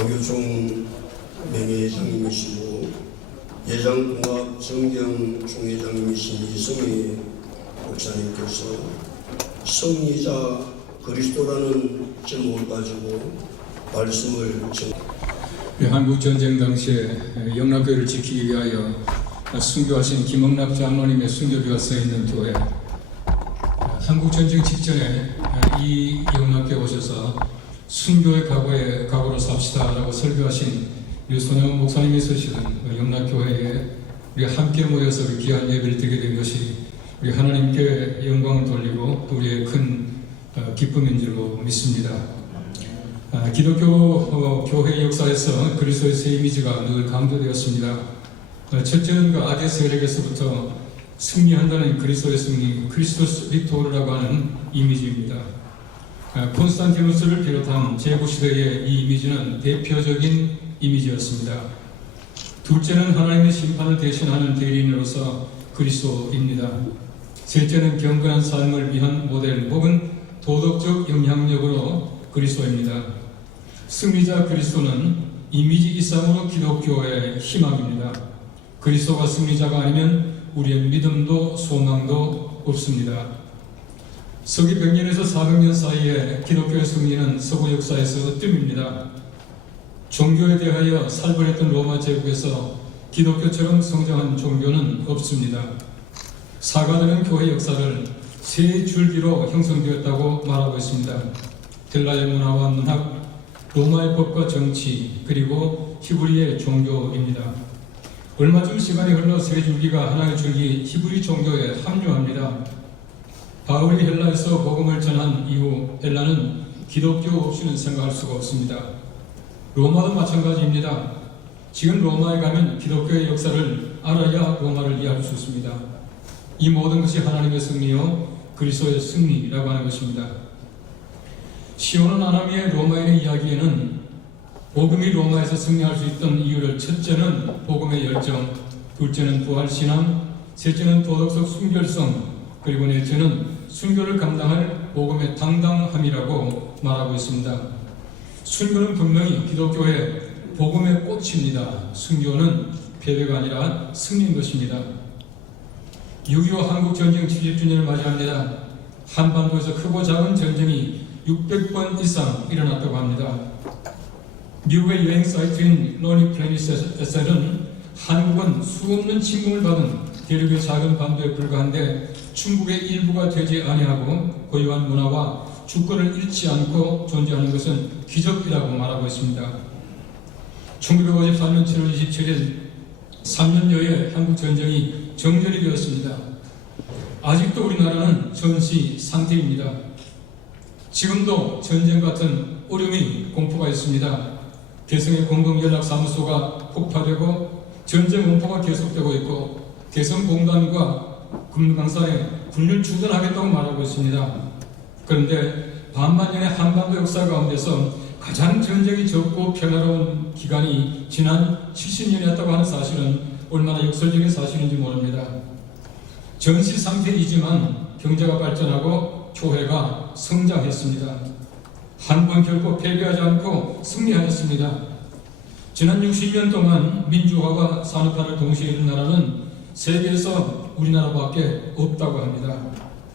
박유총 명예회장님이시고 예장통합 정경 총회장님이신 이승희 목사님께서 승리자 그리스도라는 제목을 가지고 말씀을 한국 전쟁 당시에 영락교회를 지키기 위하여 순교하신 김영락 장로님의 순교비가 써 있는 교회. 한국 전쟁 직전에 이 영락교회 오셔서 순교의 각오로 삽시다라고 설교하신 유선영 목사님이 쓰시는 영락교회에 우리 함께 모여서 귀한 예배를 드리게 된 것이 우리 하나님께 영광을 돌리고 우리의 큰 기쁨인 줄로 믿습니다. 기독교 교회 역사에서 그리스도의 새 이미지가 늘 강조되었습니다. 첫째는 그 아데 세력에서부터 승리한다는 그리스도의 승리, 크리스토스 빅토르라고 하는 이미지입니다. 콘스탄티누스를 비롯한 제국시대의 이 이미지는 대표적인 이미지였습니다. 둘째는 하나님의 심판을 대신하는 대리인으로서 그리스도입니다. 셋째는 경건한 삶을 위한 모델 혹은 도덕적 영향력으로 그리스도입니다. 승리자 그리스도는 이미지 이상으로 기독교의 희망입니다. 그리스도가 승리자가 아니면 우리의 믿음도 소망도 없습니다. 서기 100년에서 400년 사이에 기독교의 승리는 서구 역사에서 뜸입니다. 종교에 대하여 살벌했던 로마 제국에서 기독교처럼 성장한 종교는 없습니다. 사가들은 교회 역사를 세 줄기로 형성되었다고 말하고 있습니다. 헬라의 문화와 문학, 로마의 법과 정치, 그리고 히브리의 종교입니다. 얼마 전 시간이 흘러 세 줄기가 하나의 줄기 히브리 종교에 합류합니다. 바울이 헬라에서 복음을 전한 이후 헬라는 기독교 없이는 생각할 수가 없습니다. 로마도 마찬가지입니다. 지금 로마에 가면 기독교의 역사를 알아야 로마를 이해할 수 있습니다. 이 모든 것이 하나님의 승리요 그리스도의 승리라고 하는 것입니다. 시온은 아나미의 로마인의 이야기에는 복음이 로마에서 승리할 수 있던 이유를 첫째는 복음의 열정, 둘째는 부활신앙, 셋째는 도덕적 순결성, 그리고 넷째는 순교를 감당할 복음의 당당함이라고 말하고 있습니다. 순교는 분명히 기독교의 복음의 꽃입니다. 순교는 패배가 아니라 승리인 것입니다. 6.25 한국전쟁 70주년을 맞이합니다. 한반도에서 크고 작은 전쟁이 600번 이상 일어났다고 합니다. 미국의 여행 사이트인 러닝 플래닛에서는 한국은 수없는 침공을 받은 대륙의 작은 반도에 불과한데 중국의 일부가 되지 아니하고 고유한 문화와 주권을 잃지 않고 존재하는 것은 기적이라고 말하고 있습니다. 1954년 7월 27일 3년여의 한국 전쟁이 정전이 되었습니다. 아직도 우리나라는 전시 상태입니다. 지금도 전쟁 같은 어려움이 공포가 있습니다. 대성의 공동연락사무소가 폭파되고 전쟁 공포가 계속되고 있고 대성공단과 금강산에 군을 주둔하겠다고 말하고 있습니다. 그런데 반만년의 한반도 역사 가운데서 가장 전쟁이 적고 평화로운 기간이 지난 70년이었다고 하는 사실은 얼마나 역설적인 사실인지 모릅니다. 전시 상태이지만 경제가 발전하고 교회가 성장했습니다. 한 번 결코 패배하지 않고 승리하였습니다. 지난 60년 동안 민주화와 산업화를 동시에 이룬 나라는 세계에서 우리나라밖에 없다고 합니다.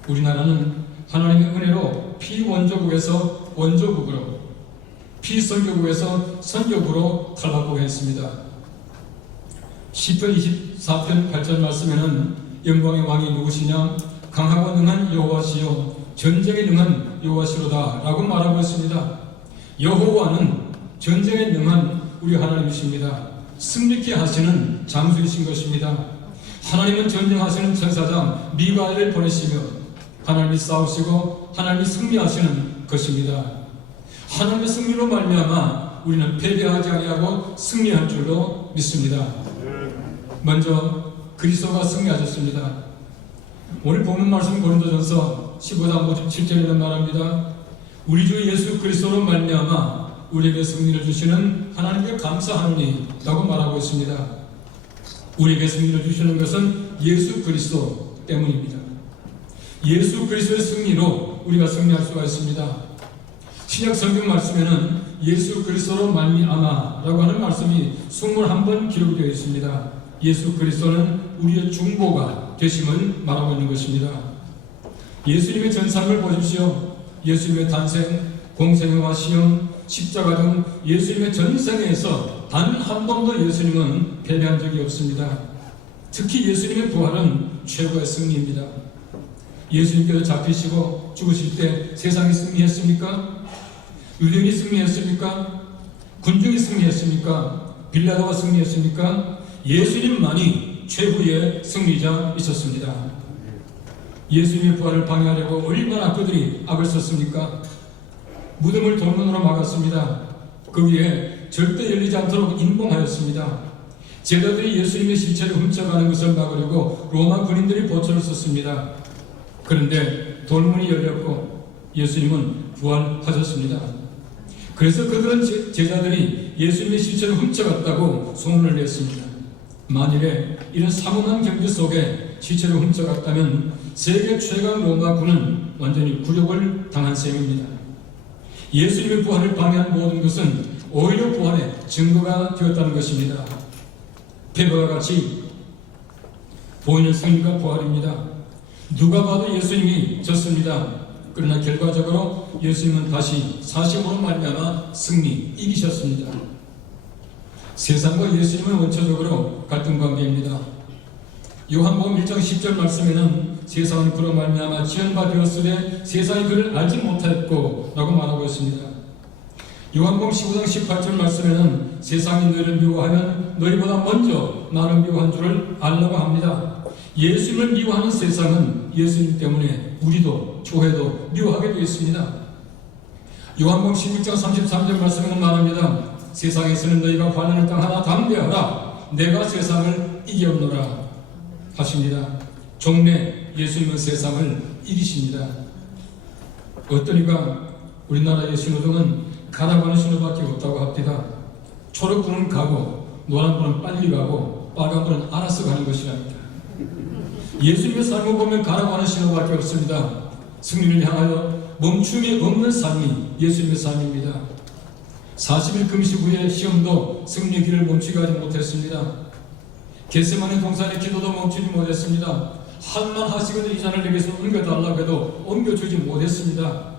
우리나라는 하나님의 은혜로 피원조국에서 원조국으로, 피선교국에서 선교국으로 탈바꿈했습니다. 시편 24편 8절 말씀에는 영광의 왕이 누구시냐? 강하고 능한 여호와시요 전쟁에 능한 여호와시로다 라고 말하고 있습니다. 여호와는 전쟁에 능한 우리 하나님이십니다. 승리케 하시는 장수이신 것입니다. 하나님은 전쟁하시는 천사장 미가엘을 보내시며 하나님이 싸우시고 하나님이 승리하시는 것입니다. 하나님의 승리로 말미암아 우리는 패배하지 아니하고 승리할 줄로 믿습니다. 먼저 그리스도가 승리하셨습니다. 오늘 보는 말씀 고린도전서 15장 57절에 말합니다. 우리 주 예수 그리스도로 말미암아 우리에게 승리를 주시는 하나님께 감사하노니 라고 말하고 있습니다. 우리에게 승리를 주시는 것은 예수 그리스도 때문입니다. 예수 그리스도의 승리로 우리가 승리할 수가 있습니다. 신약 성경 말씀에는 예수 그리스도로 말미암아라고 하는 말씀이 21번 기록되어 있습니다. 예수 그리스도는 우리의 중보가 되심을 말하고 있는 것입니다. 예수님의 전상을 보십시오. 예수님의 탄생, 공생애와 시험, 십자가 등 예수님의 전생에서 단 한 번도 예수님은 패배한 적이 없습니다. 특히 예수님의 부활은 최고의 승리입니다. 예수님께서 잡히시고 죽으실 때 세상이 승리했습니까? 유대인이 승리했습니까? 군중이 승리했습니까? 빌라도가 승리했습니까? 예수님만이 최후의 승리자이셨습니다. 예수님의 부활을 방해하려고 얼마나 그들이 악을 썼습니까? 무덤을 돌문으로 막았습니다. 그 위에 절대 열리지 않도록 인봉하였습니다. 제자들이 예수님의 시체를 훔쳐가는 것을 막으려고 로마 군인들이 보초를 썼습니다. 그런데 돌문이 열렸고 예수님은 부활하셨습니다. 그래서 그들은 제자들이 예수님의 시체를 훔쳐갔다고 소문을 냈습니다. 만일에 이런 삼엄한 경기 속에 시체를 훔쳐갔다면 세계 최강 로마군은 완전히 굴욕을 당한 셈입니다. 예수님의 부활을 방해한 모든 것은 오히려 부활의 증거가 되었다는 것입니다. 패배와 같이 보이는 승리가 부활입니다. 누가 봐도 예수님이 졌습니다. 그러나 결과적으로 예수님은 다시 사심으로 말미암아 승리, 이기셨습니다. 세상과 예수님은 원초적으로 갈등 관계입니다. 요한복음 1장 10절 말씀에는 세상은 그로 말미암아 지연바 되었으되 세상이 그를 알지 못하였고 라고 말하고 있습니다. 요한복음 15장 18절 말씀에는 세상이 너희를 미워하면 너희보다 먼저 나를 미워한 줄을 알라고 합니다. 예수님을 미워하는 세상은 예수님 때문에 우리도 교회도 미워하게 되어 있습니다. 요한복음 16장 33절 말씀에는 말합니다. 세상에서는 너희가 환난을 당하나 담대하라 내가 세상을 이겼노라 하십니다. 종래 예수님은 세상을 이기십니다. 어떤 이가 우리나라의 신호등은 가라고 하는 신호밖에 없다고 합니다. 초록불은 가고 노란불은 빨리 가고 빨간불은 알아서 가는 것이랍니다. 예수님의 삶을 보면 가라고 하는 신호밖에 없습니다. 승리를 향하여 멈춤이 없는 삶이 예수님의 삶입니다. 40일 금식 후에 시험도 승리의 길을 멈추게 하지 못했습니다. 겟세마네 동산의 기도도 멈추지 못했습니다. 한만 하시거든 이 잔을 내게서 옮겨달라고 해도 옮겨주지 못했습니다.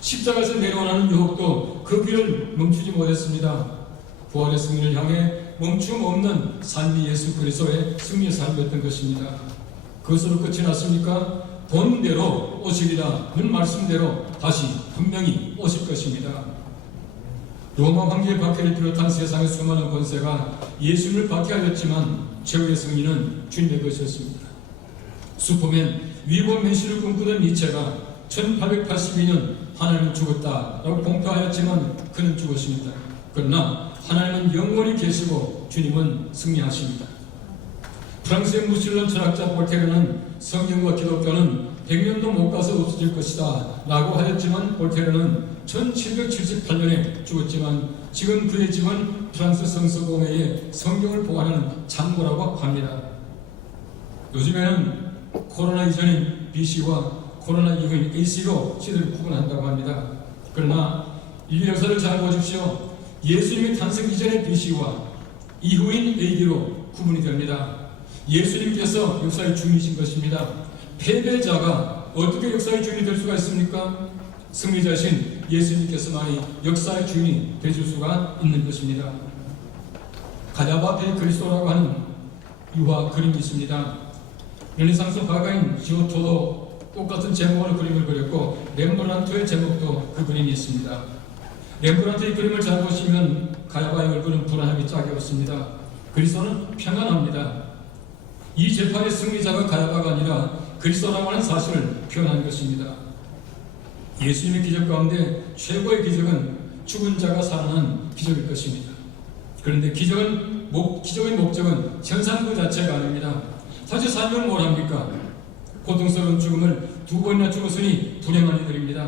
십자가에서 내려오는 유혹도 그 길을 멈추지 못했습니다. 부활의 승리를 향해 멈춤 없는 삶이 예수 그리스도의 승리의 삶이었던 것입니다. 그것으로 끝이 났습니까? 본대로 오시리라는 말씀대로 다시 분명히 오실 것입니다. 로마 황제의 박해를 비롯한 세상의 수많은 권세가 예수님을 박해하였지만 최후의 승리는 주님의 것이었습니다. 슈퍼맨 위본 맨시를 꿈꾸던 니체가 1882년 하나님은 죽었다라고 공표하였지만 그는 죽었습니다. 그러나 하나님은 영원히 계시고 주님은 승리하십니다. 프랑스의 무신론 철학자 볼테르는 성경과 기독교는 100년도 못 가서 없어질 것이다 라고 하였지만 볼테르는 1778년에 죽었지만 지금 그의 집은 프랑스 성서공회에 성경을 보관하는 창고라고 합니다. 요즘에는 코로나 이전인 BC와 코로나 이후인 AC로 시대를 구분한다고 합니다. 그러나 인류 역사를 잘 보십시오. 예수님이 탄생 이전의 BC와 이후인 AD로 구분이 됩니다. 예수님께서 역사의 주인이신 것입니다. 패배자가 어떻게 역사의 주인이 될 수가 있습니까? 승리자신 예수님께서만이 역사의 주인이 되실 수가 있는 것입니다. 가야바 대 그리스도라고 하는 유화 그림이 있습니다. 르네상스 화가인 지오토도 똑같은 제목으로 그림을 그렸고 렘브란트의 제목도 그 그림이 있습니다. 렘브란트의 그림을 잘 보시면 가야바의 얼굴은 불안함이 짝이 없습니다. 그리스도는 평안합니다. 이 재판의 승리자가 가야바가 아니라 그리스도라고 하는 사실을 표현한 것입니다. 예수님의 기적 가운데 최고의 기적은 죽은 자가 살아난 기적일 것입니다. 그런데 기적의 목적은 현상 그 자체가 아닙니다. 다시 살면 뭘 합니까? 고통스러운 죽음을 2번이나 죽었으니 불행한 이들입니다.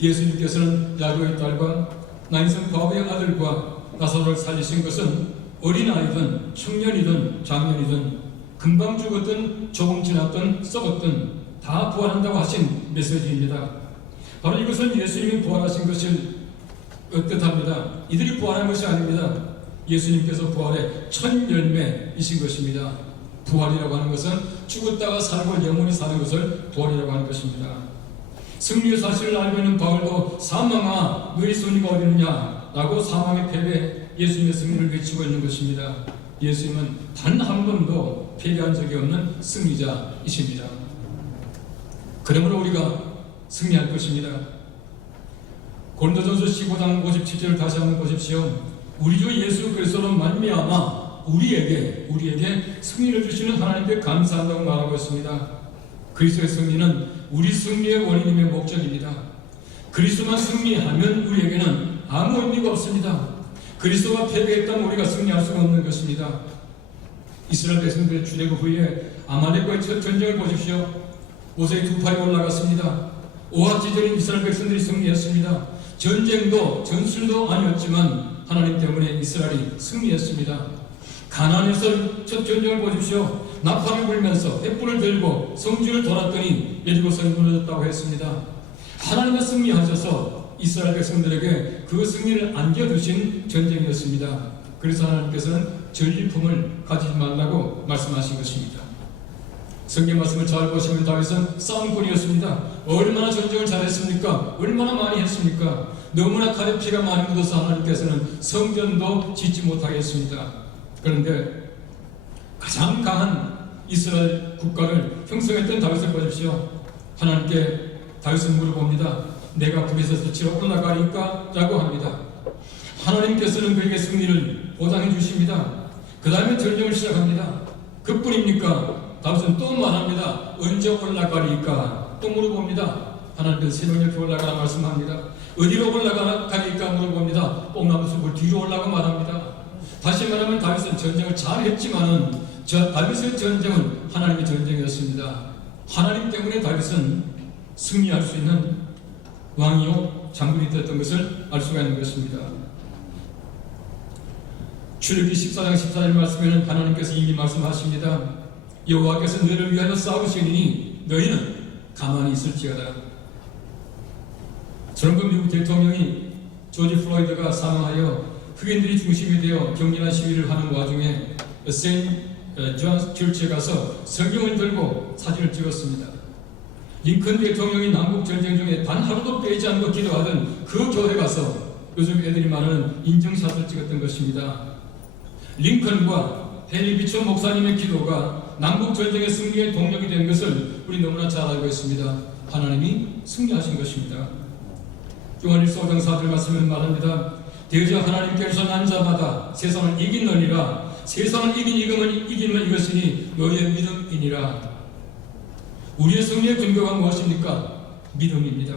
예수님께서는 야고의 딸과 나인성 바오의 아들과 나사로를 살리신 것은 어린아이든 청년이든 장년이든 금방 죽었든 조금 지났든 썩었든 다 부활한다고 하신 메시지입니다. 바로 이것은 예수님이 부활하신 것을 뜻합니다. 이들이 부활한 것이 아닙니다. 예수님께서 부활의 첫 열매이신 것입니다. 부활이라고 하는 것은 죽었다가 살고 영원히 사는 것을 부활이라고 하는 것입니다. 승리의 사실을 알고 있는 바울도 사망아 너희 승리가 어디 있느냐 라고 사망의 패배 예수님의 승리를 외치고 있는 것입니다. 예수님은 단 한 번도 패배한 적이 없는 승리자이십니다. 그러므로 우리가 승리할 것입니다. 고린도전서 15장 57절을 다시 한번 보십시오. 우리 주 예수 그리스도로 말미암아 우리에게 승리를 주시는 하나님께 감사한다고 말하고 있습니다. 그리스도의 승리는 우리 승리의 원인임의 목적입니다. 그리스도만 승리하면 우리에게는 아무 의미가 없습니다. 그리스도가 패배했다면 우리가 승리할 수가 없는 것입니다. 이스라엘 백성들의 출애굽 후에 아말렉과의 첫 전쟁을 보십시오. 모세의 두 팔이 올라갔습니다. 오합지졸인 이스라엘 백성들이 승리했습니다. 전술도 아니었지만 하나님 때문에 이스라엘이 승리했습니다. 가나안에서 첫 전쟁을 보십시오. 나팔을 불면서 횃불을 들고 성주를 돌았더니 예리고성이 무너졌다고 했습니다. 하나님은 승리하셔서 이스라엘 백성들에게 그 승리를 안겨주신 전쟁이었습니다. 그래서 하나님께서는 전리품을 가지지 말라고 말씀하신 것입니다. 성경 말씀을 잘 보시면 다윗은 싸움꾼이었습니다. 얼마나 전쟁을 잘했습니까? 얼마나 많이 했습니까? 너무나 칼에 피가 많이 묻어서 하나님께서는 성전도 짓지 못하게 했습니다. 그런데 가장 강한 이스라엘 국가를 형성했던 다윗을 보십시오. 하나님께 다윗은 물어봅니다. 내가 북에서 치러 올라가리까? 라고 합니다. 하나님께서는 그에게 승리를 보장해 주십니다. 그 다음에 전쟁을 시작합니다. 그뿐입니까? 다윗은 또 말합니다. 언제 올라가리까? 또 물어봅니다. 하나님께서 새벽 옆에 올라가라 말씀합니다. 어디로 올라가리까 물어봅니다. 뽕나무 숲을 뒤로 올라가 말합니다. 다시 말하면 다윗은 전쟁을 잘했지만은 다윗의 전쟁은 하나님의 전쟁이었습니다. 하나님 때문에 다윗은 승리할 수 있는 왕이요 장군이 되었던 것을 알 수가 있는 것입니다. 출애굽기 14장 14절 말씀에는 하나님께서 이미 말씀하십니다. 여호와께서 너희를 위하여 싸우시니 너희는 가만히 있을지어다. 트럼프 미국 대통령이 조지 플로이드가 사망하여 흑인들이 중심이 되어 격렬한 시위를 하는 와중에 세인트 존 처치에 가서 성경을 들고 사진을 찍었습니다. 링컨 대통령이 남북 전쟁 중에 단 하루도 빼지 않고 기도하던 그 교회 가서 요즘 애들이 말하는 인증샷을 찍었던 것입니다. 링컨과 헨리 비처 목사님의 기도가 남북 전쟁의 승리의 동력이 된 것을 우리 너무나 잘 알고 있습니다. 하나님이 승리하신 것입니다. 요한일서 5장 4절 말씀은 말합니다. 대저 하나님께서 난 자마다 세상을 이기느니라. 세상을 이기면 이것이니 너희의 믿음이니라. 우리의 승리의 근거가 무엇입니까? 믿음입니다.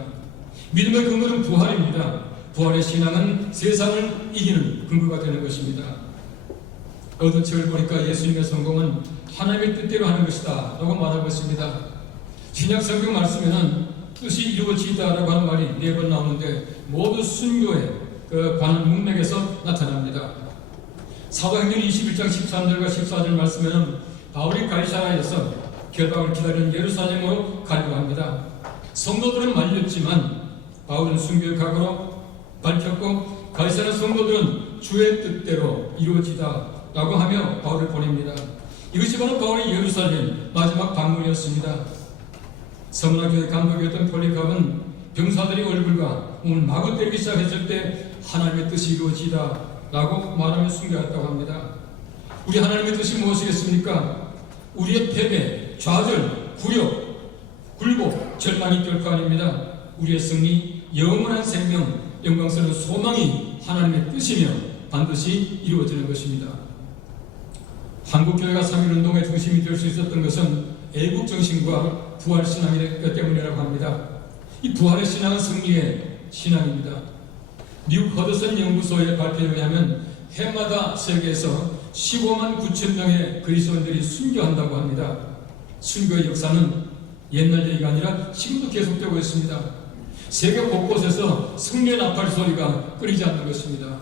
믿음의 근거는 부활입니다. 부활의 신앙은 세상을 이기는 근거가 되는 것입니다. 어떤 책을 보니까 예수님의 성공은 하나님의 뜻대로 하는 것이다 라고 말하고 있습니다. 신약 성경 말씀에는 뜻이 이루어지다라고 하는 말이 4번 나오는데 모두 순교에 관한 문맥에서 나타납니다. 사도행전 21장 13절과 14절 말씀에는 바울이 가이사라에서 결박을 기다리는 예루살렘으로 가려고 합니다. 성도들은 말렸지만 바울은 순교의 각오로 밝혔고 가이사라 성도들은 주의 뜻대로 이루어지다 라고 하며 바울을 보냅니다. 이것이 바로 바울의 예루살렘 마지막 방문이었습니다. 서문화교회 감독이었던 폴리갑은 병사들이 얼굴과 몸을 마구 때리기 시작했을 때 하나님의 뜻이 이루어지다 라고 말하며 순교했다고 합니다. 우리 하나님의 뜻이 무엇이겠습니까? 우리의 패배, 좌절, 굴욕, 굴복, 절망이 결코 아닙니다. 우리의 승리, 영원한 생명, 영광스러운 소망이 하나님의 뜻이며 반드시 이루어지는 것입니다. 한국교회가 3.1운동의 중심이 될 수 있었던 것은 애국정신과 부활신앙이기 때문이라고 합니다. 이 부활의 신앙은 승리의 신앙입니다. 미국 허드슨 연구소의 발표에 의하면 해마다 세계에서 15만 9천 명의 그리스도인들이 순교한다고 합니다. 순교의 역사는 옛날 얘기가 아니라 지금도 계속되고 있습니다. 세계 곳곳에서 승리의 나팔 소리가 끊이지 않는 것입니다.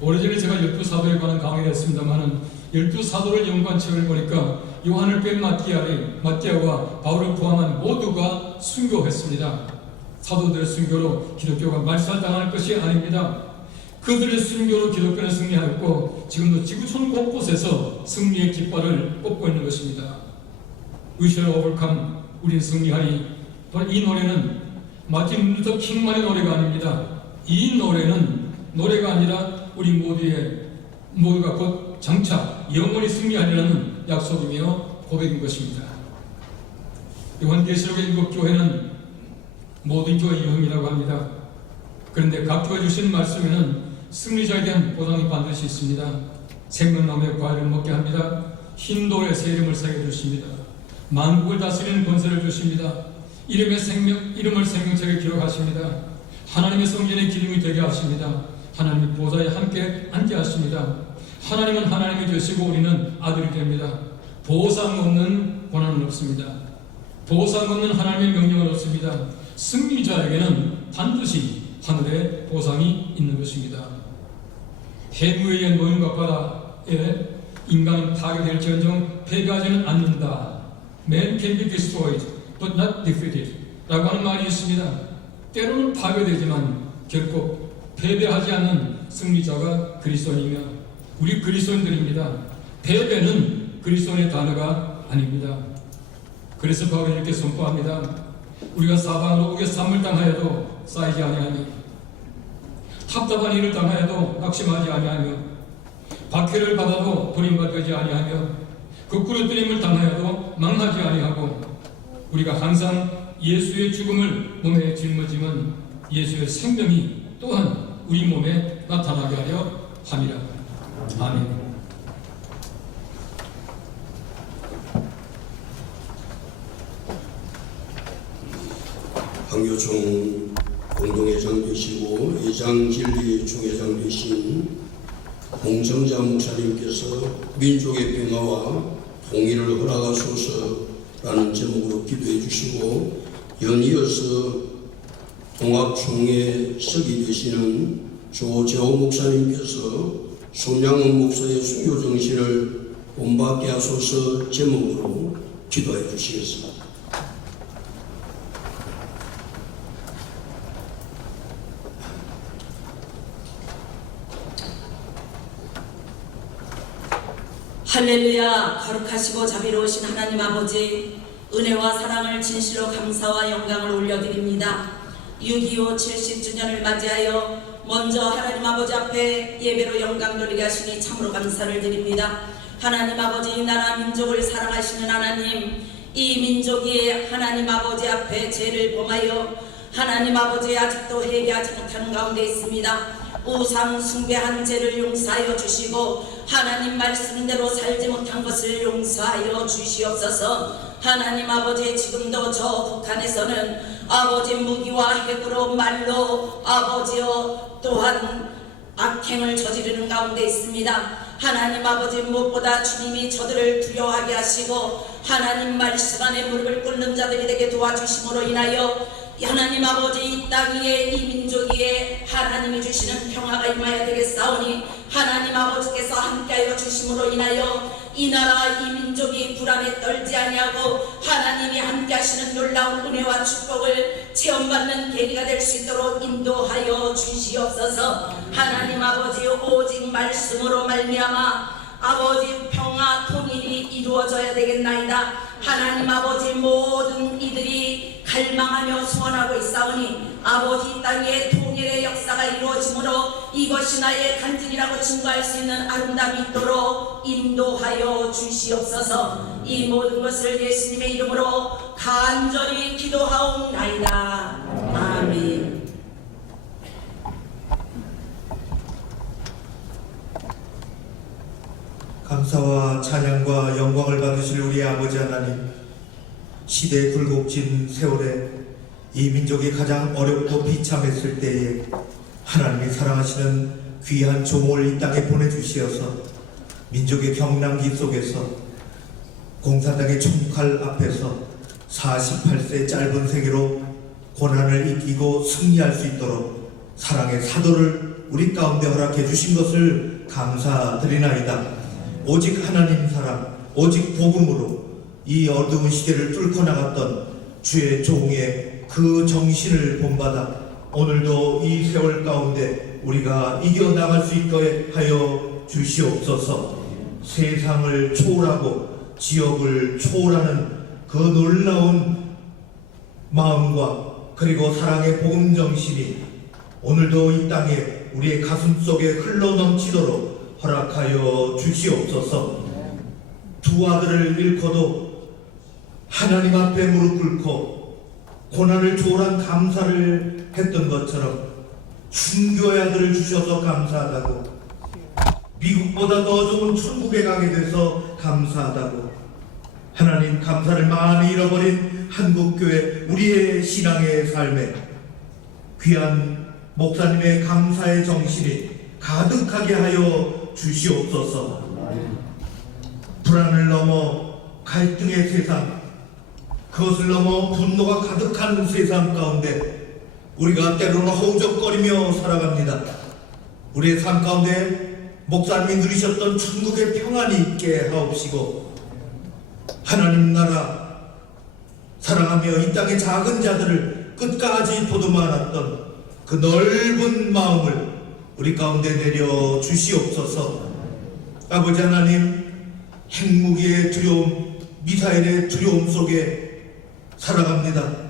오래전에 제가 12사도에 관한 강의를 했습니다만 12사도를 연구한 책을 보니까 요한을 뺀 마띠아와 바울을 포함한 모두가 순교했습니다. 사도들의 순교로 기독교가 말살당할 것이 아닙니다. 그들의 순교로 기독교는 승리하였고 지금도 지구촌 곳곳에서 승리의 깃발을 꽂고 있는 것입니다. We shall overcome, 우린 승리하리. 바로 이 노래는 마틴 루터 킹만의 노래가 아닙니다. 이 노래는 노래가 아니라 우리 모두가 곧 장차 영원히 승리하리라는 약속이며 고백인 것입니다. 요한계시록의 7교회는 모든 교회 유형이라고 합니다. 그런데 각 교회 주신 말씀에는 승리자에 대한 보장이 반드시 있습니다. 생명나무의 과일을 먹게 합니다. 흰 돌에 새 이름을 새겨 주십니다. 만국을 다스리는 권세를 주십니다. 이름을 생명책에 기록하십니다. 하나님의 성전의 기름이 되게 하십니다. 하나님의 보좌에 함께 앉게 하십니다. 하나님은 하나님이 되시고 우리는 아들이 됩니다. 보상 없는 고난은 없습니다. 보상 없는 하나님의 명령은 없습니다. 승리자에게는 반드시 하늘의 보상이 있는 것입니다. 해무에 의한 노임과 바다에 인간은 타격될지언정 패배하지는 않는다. Man can be destroyed, but not defeated 라고 하는 말이 있습니다. 때로는 파괴되지만 결코 패배하지 않는 승리자가 그리스도인이며 우리 그리스도인들입니다. 패배는 그리스도인의 단어가 아닙니다. 그래서 바울이 이렇게 선포합니다. 우리가 사방으로 우겨 삼을 당하여도 쌓이지 아니하며 답답한 일을 당하여도 낙심하지 아니하며 박해를 받아도 버림받지 아니하며 거꾸로뜨림을 당하여도 망하지 아니하고 우리가 항상 예수의 죽음을 몸에 짊어지면 예수의 생명이 또한 우리 몸에 나타나게 하려 함이라. 아멘. 황교총 공동회장 되시고 예장진리 총회장 되신 공정자 목사님께서 민족의 평화와 통일을 허락하소서라는 제목으로 기도해 주시고 연이어서 동학총회 석이 되시는 조재호 목사님께서 손양원 목사의 순교 정신을 본받게 하소서 제목으로 기도해 주시겠습니다. 할렐루야. 거룩하시고 자비로우신 하나님 아버지, 은혜와 사랑을 진실로 감사와 영광을 올려드립니다. 6.25 70주년을 맞이하여 먼저 하나님 아버지 앞에 예배로 영광 돌리게 하시니 참으로 감사를 드립니다. 하나님 아버지, 이 나라 민족을 사랑하시는 하나님, 이 민족이 하나님 아버지 앞에 죄를 범하여 하나님 아버지 아직도 회개하지 못하는 가운데 있습니다. 우상 숭배한 죄를 용서하여 주시고 하나님 말씀대로 살지 못한 것을 용서하여 주시옵소서. 하나님 아버지, 지금도 저 북한에서는 아버지 무기와 핵으로 말로 아버지여 또한 악행을 저지르는 가운데 있습니다. 하나님 아버지, 무엇보다 주님이 저들을 두려워하게 하시고 하나님 말씀 안에 무릎을 꿇는 자들이 되게 도와주심으로 인하여 하나님 아버지, 이 땅 위에 이 민족 위에 하나님이 주시는 평화가 임하여 되겠사오니 하나님 아버지께서 함께하여 주심으로 인하여 이 나라 이 민족이 불안에 떨지 아니하고 하나님이 함께하시는 놀라운 은혜와 축복을 체험받는 계기가 될 수 있도록 인도하여 주시옵소서. 하나님 아버지, 오직 말씀으로 말미암아 아버지 평화 통일이 이루어져야 되겠나이다. 하나님 아버지, 모든 이들이 갈망하며 소원하고 있사오니 아버지, 땅의 통일의 역사가 이루어지므로 이것이 나의 간증이라고 증거할 수 있는 아름다움이 있도록 인도하여 주시옵소서. 이 모든 것을 예수님의 이름으로 간절히 기도하옵나이다. 아멘. 감사와 찬양과 영광을 받으실 우리 아버지 하나님, 시대의 굴곡진 세월에 이 민족이 가장 어렵고 비참했을 때에 하나님이 사랑하시는 귀한 종을 이 땅에 보내주시어서 민족의 경랑기 속에서 공산당의 총칼 앞에서 48세 짧은 생애로 고난을 이기고 승리할 수 있도록 사랑의 사도를 우리 가운데 허락해 주신 것을 감사드리나이다. 오직 하나님 사랑, 오직 복음으로 이 어두운 시대를 뚫고 나갔던 주의 종의 그 정신을 본받아 오늘도 이 세월 가운데 우리가 이겨나갈 수 있게 하여 주시옵소서. 세상을 초월하고 지역을 초월하는 그 놀라운 마음과 그리고 사랑의 복음 정신이 오늘도 이 땅에 우리의 가슴 속에 흘러넘치도록 허락하여 주시옵소서. 두 아들을 잃고도 하나님 앞에 무릎 꿇고 고난을 초월한 감사를 했던 것처럼 순교의 아들을 주셔서 감사하다고, 미국보다 더 좋은 천국에 가게 돼서 감사하다고, 하나님 감사를 많이 잃어버린 한국교회 우리의 신앙의 삶에 귀한 목사님의 감사의 정신이 가득하게 하여 주시옵소서. 불안을 넘어 갈등의 세상, 그것을 넘어 분노가 가득한 세상 가운데 우리가 때로는 허우적거리며 살아갑니다. 우리의 삶 가운데 목사님이 누리셨던 천국의 평안이 있게 하옵시고, 하나님 나라 사랑하며 이 땅의 작은 자들을 끝까지 보듬어 안았던 그 넓은 마음을 우리 가운데 내려 주시옵소서. 아버지 하나님, 핵무기의 두려움, 미사일의 두려움 속에 살아갑니다.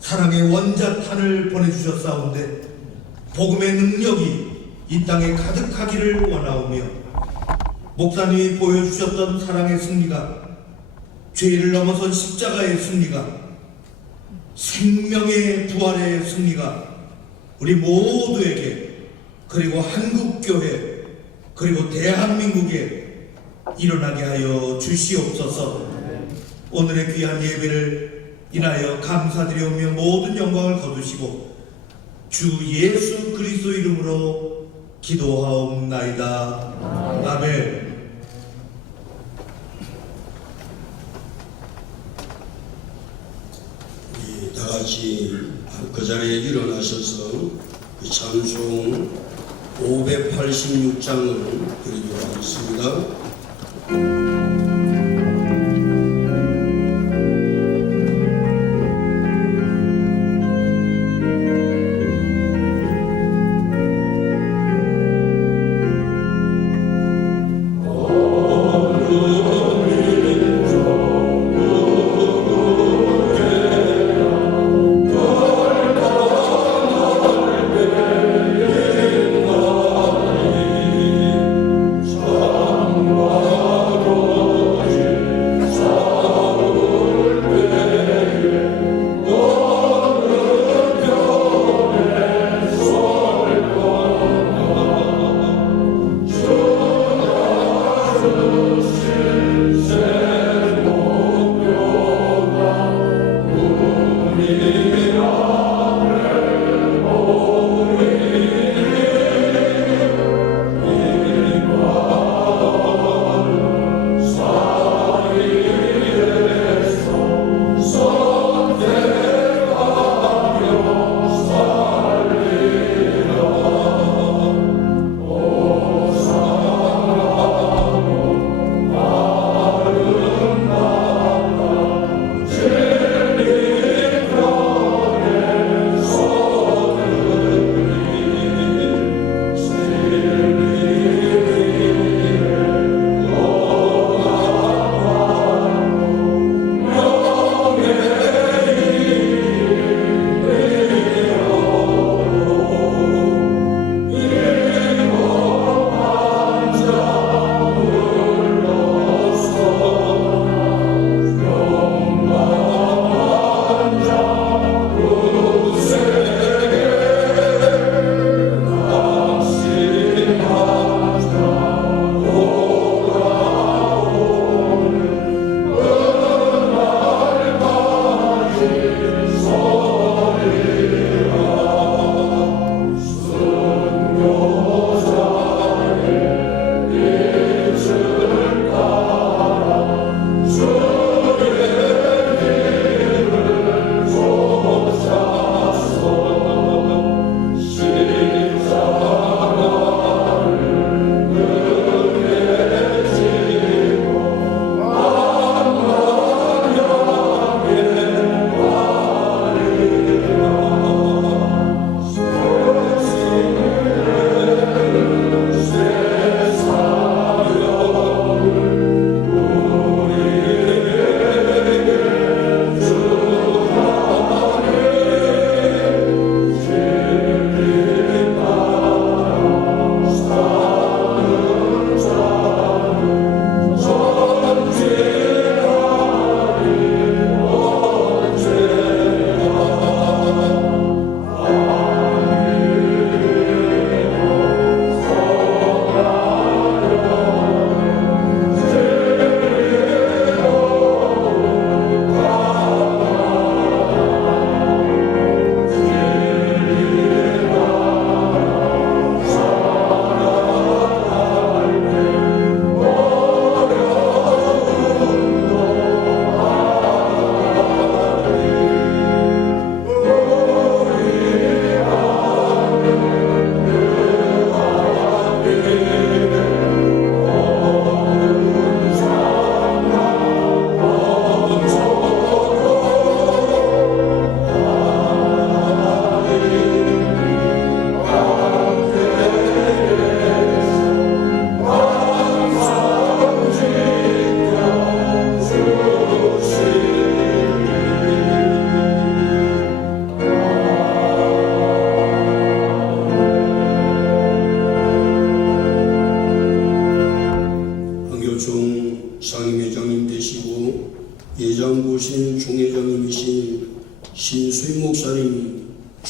사랑의 원자탄을 보내주셨사온데 복음의 능력이 이 땅에 가득하기를 원하오며, 목사님이 보여주셨던 사랑의 승리가, 죄를 넘어선 십자가의 승리가, 생명의 부활의 승리가 우리 모두에게, 그리고 한국교회, 그리고 대한민국에 일어나게 하여 주시옵소서. 오늘의 귀한 예배를 인하여 감사드리오며 모든 영광을 거두시고 주 예수 그리스도 이름으로 기도하옵나이다. 아멘. 다 같이 그 자리에 일어나셔서 그 찬송 586장을 드리도록 하겠습니다.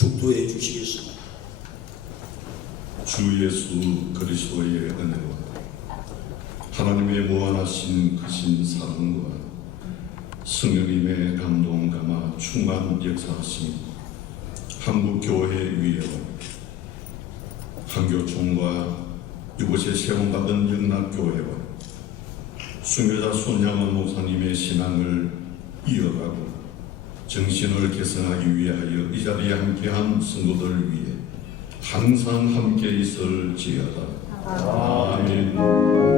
축도해 주시겠습니다. 주 예수 그리스도의 은혜와 하나님의 무한하신 크신 사랑과 성령님의 감동 감화 충만 역사하심 한국교회 위에와 한교총과 이곳에 세움받은 영락교회와 순교자 손양원 목사님의 신앙을 이어가고 정신을 개선하기 위하여 이 자리에 함께한 성도들 위해 항상 함께 있을지어다. 아멘.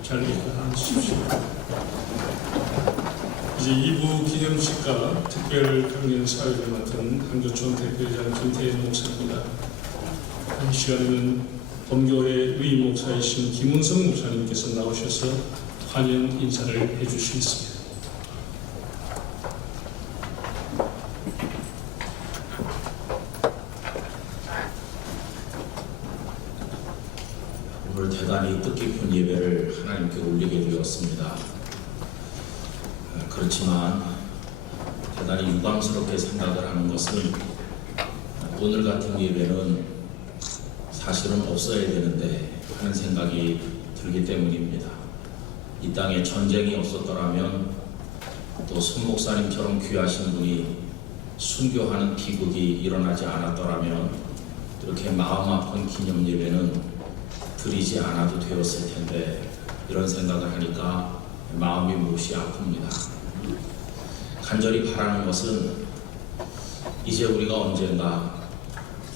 잘 앉으십시오. 이제 2부 기념식과 특별 강연 사회를 맡은 한교촌 대표이사 김태현 목사입니다. 이 시간에는 범교회 의임 목사이신 김은성 목사님께서 나오셔서 환영 인사를 해주시겠습니다. 오늘 대단히 뜻깊은 예배를 하나님께 올리게 되었습니다. 그렇지만 대단히 유감스럽게 생각을 하는 것은 오늘 같은 예배는 사실은 없어야 되는데 하는 생각이 들기 때문입니다. 이 땅에 전쟁이 없었더라면 또 손 목사님처럼 귀하신 분이 순교하는 비극이 일어나지 않았더라면 이렇게 마음 아픈 기념 예배는 드리지 않아도 되었을 텐데 이런 생각을 하니까 마음이 몹시 아픕니다. 간절히 바라는 것은 이제 우리가 언젠가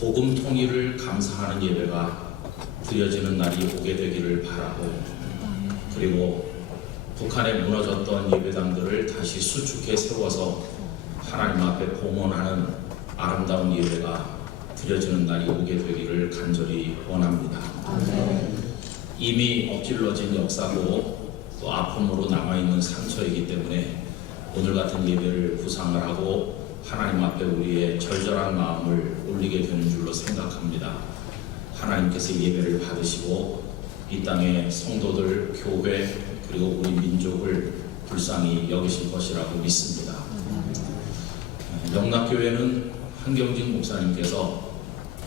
복음 통일을 감사하는 예배가 드려지는 날이 오게 되기를 바라고, 그리고 북한에 무너졌던 예배당들을 다시 수축해 세워서 하나님 앞에 봉헌하는 아름다운 예배가 드려지는 날이 오게 되기를 간절히 원합니다. 이미 엎질러진 역사고 또 아픔으로 남아있는 상처이기 때문에 오늘 같은 예배를 구상을 하고 하나님 앞에 우리의 절절한 마음을 올리게 되는 줄로 생각합니다. 하나님께서 예배를 받으시고 이 땅의 성도들, 교회 그리고 우리 민족을 불쌍히 여기실 것이라고 믿습니다. 영락교회는 한경진 목사님께서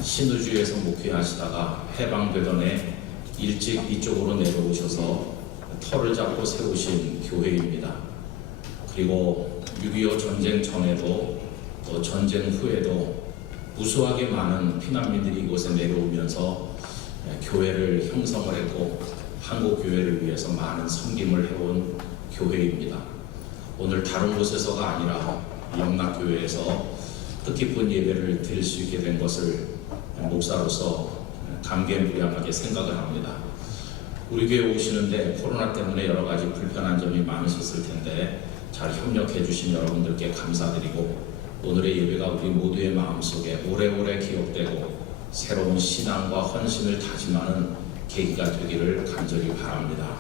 신우주에서 목회하시다가 해방되던 해 일찍 이쪽으로 내려오셔서 터를 잡고 세우신 교회입니다. 그리고 6.25 전쟁 전에도 또 전쟁 후에도 무수하게 많은 피난민들이 이곳에 내려오면서 교회를 형성을 했고 한국 교회를 위해서 많은 섬김을 해온 교회입니다. 오늘 다른 곳에서가 아니라 영락교회에서 뜻깊은 예배를 드릴 수 있게 된 것을 목사로서 감개무량하게 생각을 합니다. 우리 교회 오시는데 코로나 때문에 여러 가지 불편한 점이 많으셨을 텐데 잘 협력해 주신 여러분들께 감사드리고, 오늘의 예배가 우리 모두의 마음속에 오래오래 기억되고 새로운 신앙과 헌신을 다짐하는 계기가 되기를 간절히 바랍니다.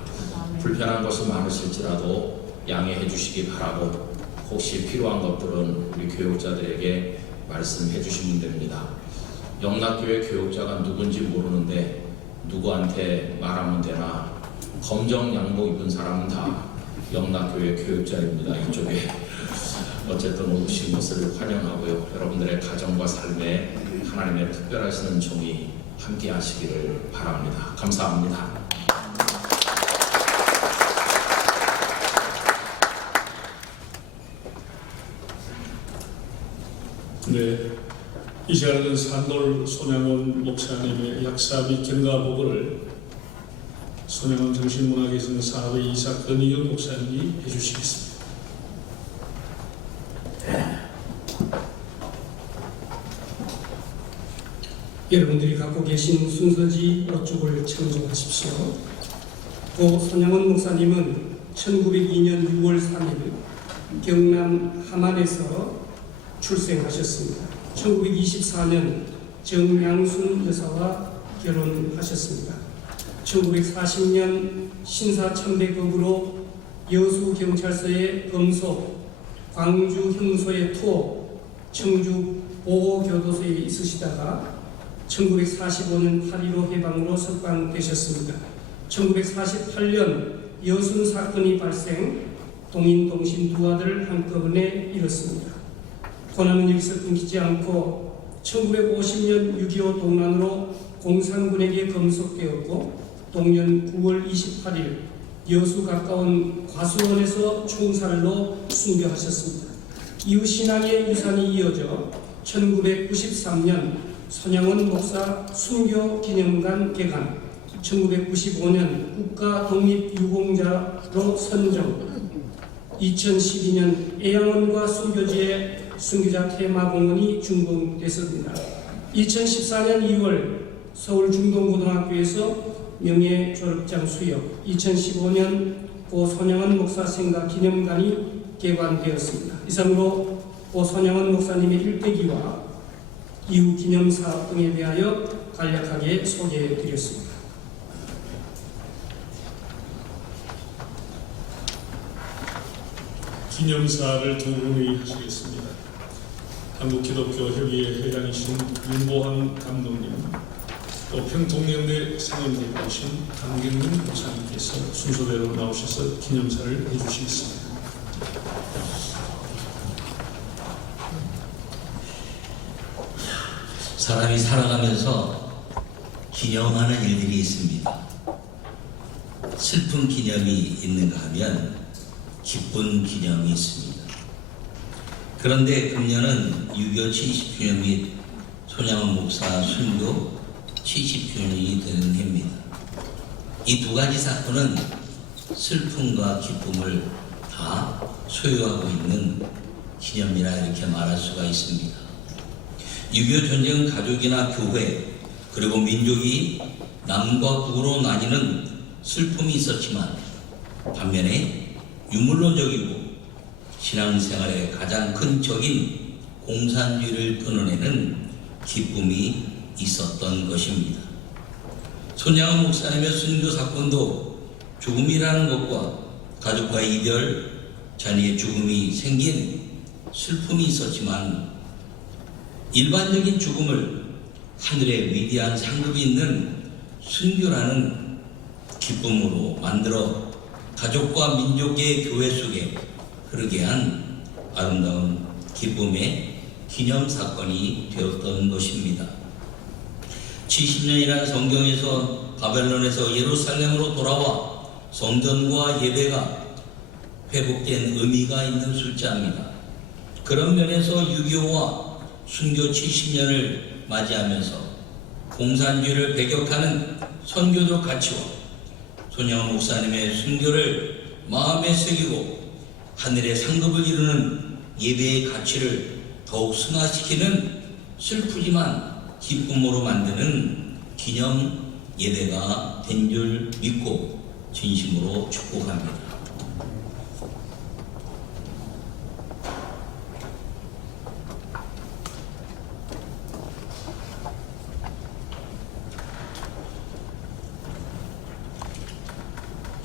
불편한 것이 많으실지라도 양해해 주시기 바라고, 혹시 필요한 것들은 우리 교육자들에게 말씀해 주시면 됩니다. 영락교회 교육자가 누군지 모르는데 누구한테 말하면 되나? 검정 양복 입은 사람은 다 영락교회 교육자입니다. 이쪽에. 어쨌든 오신 것을 환영하고요. 여러분들의 가정과 삶에 하나님의 특별하시는 종이 함께 하시기를 바랍니다. 감사합니다. 네, 이 시간에는 산돌 손양원 목사님의 약사 및 경가보고를 손양원 정신문화개선 사업의 이사 권희경 목사님이 해주시겠습니다. 여러분들이 갖고 계신 순서지 이쪽을 참조하십시오. 고 손양원 목사님은 1902년 6월 3일 경남 함안에서 출생하셨습니다. 1924년 정양순 여사와 결혼하셨습니다. 1940년 신사참배급으로 여수경찰서의 검소, 광주형소의 투호, 청주 보호교도소에 있으시다가 1945년 8.15 해방으로 석방되셨습니다. 1948년 여순 사건이 발생, 동인동신 두 아들을 한꺼번에 잃었습니다. 고난은 여기서 끊기지 않고 1950년 6.25 동란으로 공산군에게 검속되었고 동년 9월 28일 여수 가까운 과수원에서 총살로 순교하셨습니다. 이후 신앙의 유산이 이어져 1993년 손양원 목사 순교기념관 개관, 1995년 국가독립유공자로 선정, 2012년 애양원과 순교지에 순교자 테마공원이 준공됐습니다. 2014년 2월 서울 중동고등학교에서 명예 졸업장 수여, 2015년 고 손양원 목사 생가 기념관이 개관되었습니다. 이상으로 고 손양원 목사님의 일대기와 이후 기념사업 등에 대하여 간략하게 소개해드렸습니다. 기념사를 두 분이 하시겠습니다. 한국기독교협의회 회장이신 윤보환 감독님, 또 평통연대 상임대표이신 강경민 목사님께서 순서대로 나오셔서 기념사를 해주시겠습니다. 사람이 살아가면서 기념하는 일들이 있습니다. 슬픈 기념이 있는가 하면 기쁜 기념이 있습니다. 그런데 금년은 6.25 70주년 및 손양원 목사 순교 70주년이 되는 해입니다. 이 두 가지 사건은 슬픔과 기쁨을 다 소유하고 있는 기념이라 이렇게 말할 수가 있습니다. 6.25 전쟁은 가족이나 교회 그리고 민족이 남과 북으로 나뉘는 슬픔이 있었지만 반면에 유물론적이고 신앙생활의 가장 큰 적인 공산주의를 끊어내는 기쁨이 있었던 것입니다. 손양원 목사님의 순교 사건도 죽음이라는 것과 가족과의 이별, 자녀의 죽음이 생긴 슬픔이 있었지만 일반적인 죽음을 하늘의 위대한 상급이 있는 순교라는 기쁨으로 만들어 가족과 민족의 교회 속에 흐르게 한 아름다운 기쁨의 기념사건이 되었던 것입니다. 70년이라는 성경에서 바벨론에서 예루살렘으로 돌아와 성전과 예배가 회복된 의미가 있는 숫자입니다. 그런 면에서 6.25와 순교 70년을 맞이하면서 공산주의를 배격하는 선교적 가치와 손양원 목사님의 순교를 마음에 새기고 하늘의 상급을 이루는 예배의 가치를 더욱 승화시키는 슬프지만 기쁨으로 만드는 기념 예배가 된 줄 믿고 진심으로 축복합니다.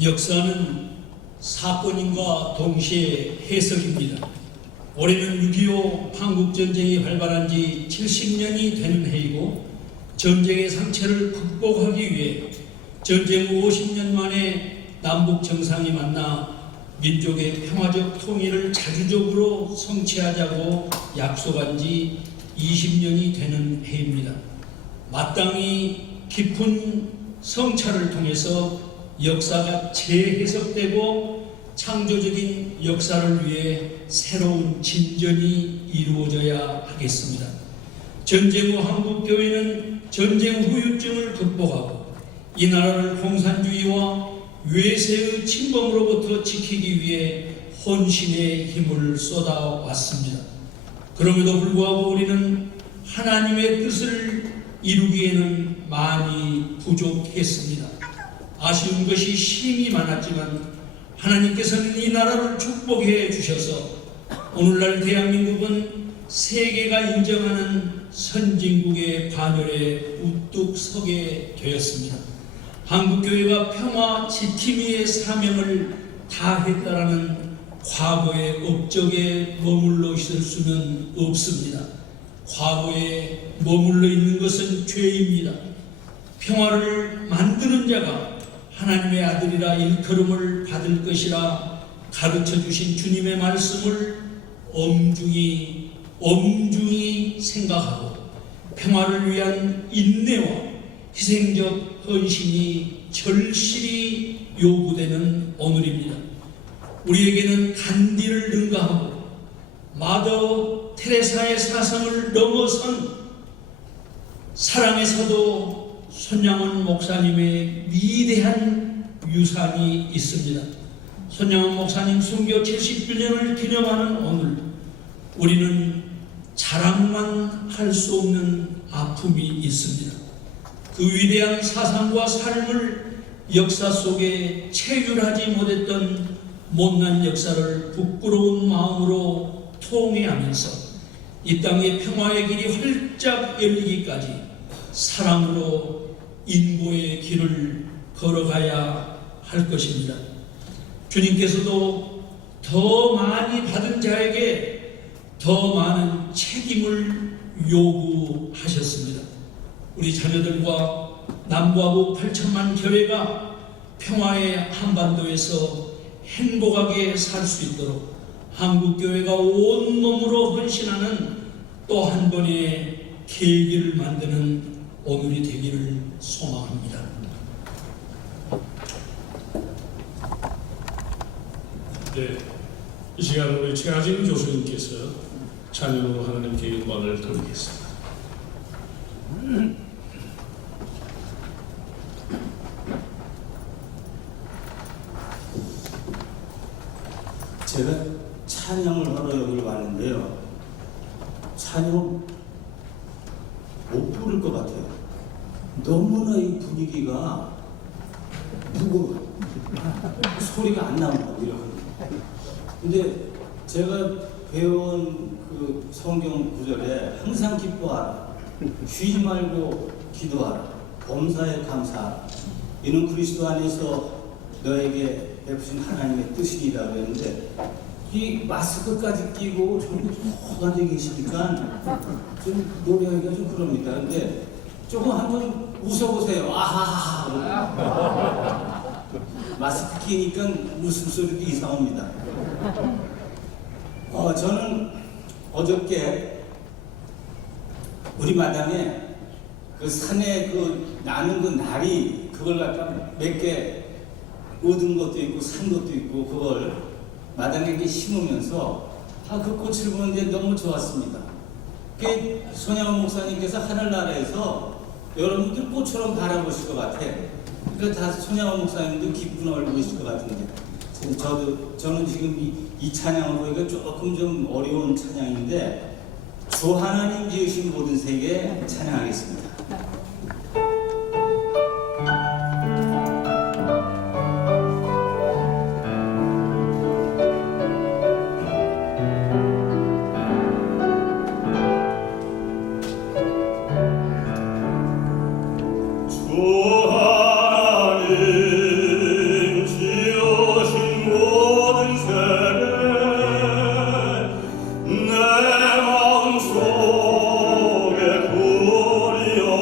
역사는 사건인과 동시에 해석입니다. 올해는 6.25 한국전쟁이 발발한 지 70년이 되는 해이고 전쟁의 상처를 극복하기 위해 전쟁 후 50년 만에 남북 정상이 만나 민족의 평화적 통일을 자주적으로 성취하자고 약속한 지 20년이 되는 해입니다. 마땅히 깊은 성찰을 통해서 역사가 재해석되고 창조적인 역사를 위해 새로운 진전이 이루어져야 하겠습니다. 전쟁 후 한국교회는 전쟁 후유증을 극복하고 이 나라를 공산주의와 외세의 침범으로부터 지키기 위해 혼신의 힘을 쏟아왔습니다. 그럼에도 불구하고 우리는 하나님의 뜻을 이루기에는 많이 부족했습니다. 아쉬운 것이 심히 많았지만 하나님께서는 이 나라를 축복해 주셔서 오늘날 대한민국은 세계가 인정하는 선진국의 반열에 우뚝 서게 되었습니다. 한국교회가 평화 지킴이의 사명을 다했다라는 과거의 업적에 머물러 있을 수는 없습니다. 과거에 머물러 있는 것은 죄입니다. 평화를 만드는 자가 하나님의 아들이라 일컬음을 받을 것이라 가르쳐 주신 주님의 말씀을 엄중히 생각하고 평화를 위한 인내와 희생적 헌신이 절실히 요구되는 오늘입니다. 우리에게는 간디를 능가하고 마더 테레사의 사상을 넘어선 사랑에서도 손양원 목사님의 위대한 유산이 있습니다. 손양원 목사님 순교 70주년을 기념하는 오늘, 우리는 자랑만 할 수 없는 아픔이 있습니다. 그 위대한 사상과 삶을 역사 속에 체휼하지 못했던 못난 역사를 부끄러운 마음으로 통회하면서 이 땅의 평화의 길이 활짝 열리기까지 사랑으로 인고의 길을 걸어가야 할 것입니다. 주님께서도 더 많이 받은 자에게 더 많은 책임을 요구하셨습니다. 우리 자녀들과 남과 북 8천만 교회가 평화의 한반도에서 행복하게 살 수 있도록 한국교회가 온몸으로 헌신하는 또 한 번의 계기를 만드는 오늘이 되기를 소망합니다. 네, 이 시간 우리 최하진 교수님께서 찬양으로 하나님께 영광을 돌리겠습니다. 제가 찬양을 하러 여기를 왔는데요. 찬양을 못 부를 것 같아요. 너무나 이 분위기가 무거워요. 소리가 안 나온다고 이렇게. 근데 제가 배운 그 성경 구절에 항상 기뻐하라, 쉬지 말고 기도하라, 범사에 감사하라, 이는 그리스도 안에서 너에게 베푸신 하나님의 뜻이라 그랬는데, 이 마스크까지 끼고 저렇게 좀 허간데 계시니까 좀 노래하기가 좀 그럽니다. 근데 조금 한번 웃어보세요. 아하하. 마스크 끼니까 웃음소리도 이상합니다. 저는 어저께 우리 마당에 그 산에 그 나는 그 나리 그걸 갖다 몇 개 얻은 것도 있고 산 것도 있고 그걸 마당에 이렇게 심으면서 그 꽃을 보는데 너무 좋았습니다. 그 손양원 목사님께서 하늘나라에서 여러분들 꽃처럼 바라보실 것 같아. 그러니까 다 손양원 목사님도 기쁜 얼굴이실 것 같은데 저는 지금 이 찬양을 보니까 조금 좀 어려운 찬양인데 주 하나님 지으신 모든 세계 찬양하겠습니다. 내 마음속에 그리워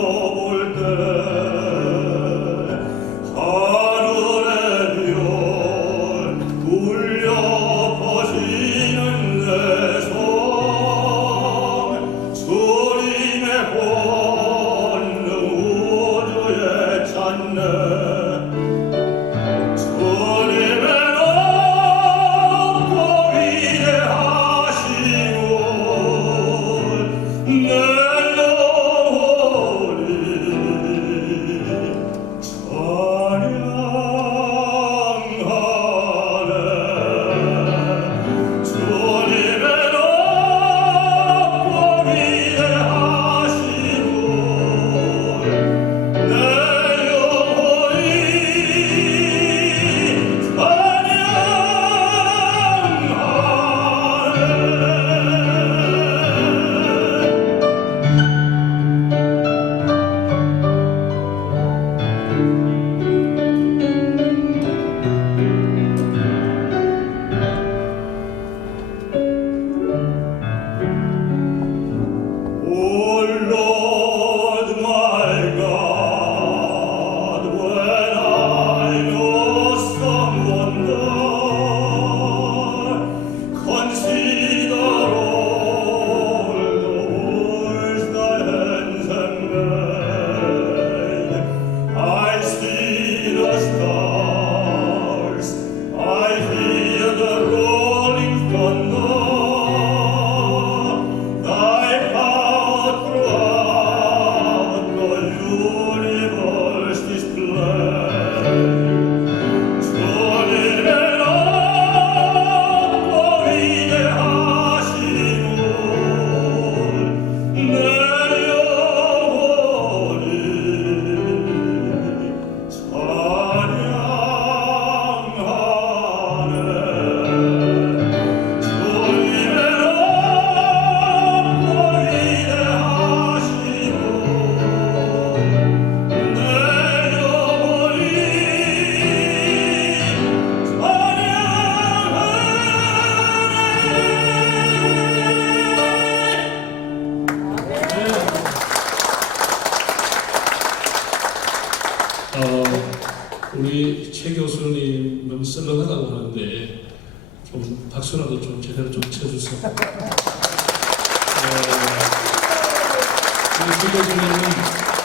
표현이 너무 썰렁하다고 하는데 좀 박수라도 좀 제대로 좀 쳐주세요. 우리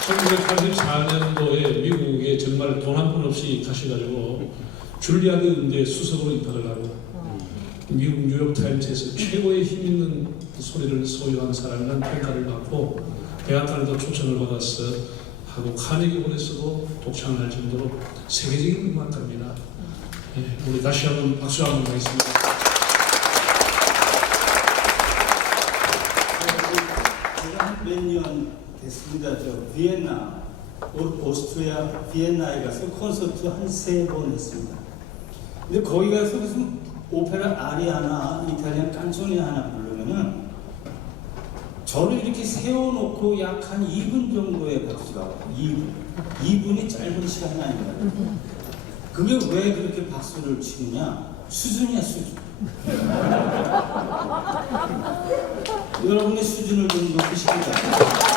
1984년도에 미국에 정말 돈 한 푼 없이 가셔가지고 줄리아드 음대 수석으로 입학을 하고 미국 뉴욕타임스에서 최고의 힘 있는 소리를 소유한 사람이라는 평가를 받고 대학가에도 초청을 받아서 하고 카네기홀에서도 독창을 할 정도로 세계적인 음악가입니다. 예, 우리 다시 한번 박수 한번 하겠습니다. 제가 몇 년 됐습니다. 저 비엔나, 오스트리아 비엔나에 가서 콘서트 한 3번 했습니다. 근데 거기 가서 무슨 오페라 아리아나, 이탈리안 깐소니 하나 부르면은 저를 이렇게 세워놓고 약 한 2분 정도의 박수가 와요. 2분이 짧은 시간이 아닙니다. 그게 왜 그렇게 박수를 치느냐? 수준이야, 수준. 여러분의 수준을 좀 높이시기 바랍니다.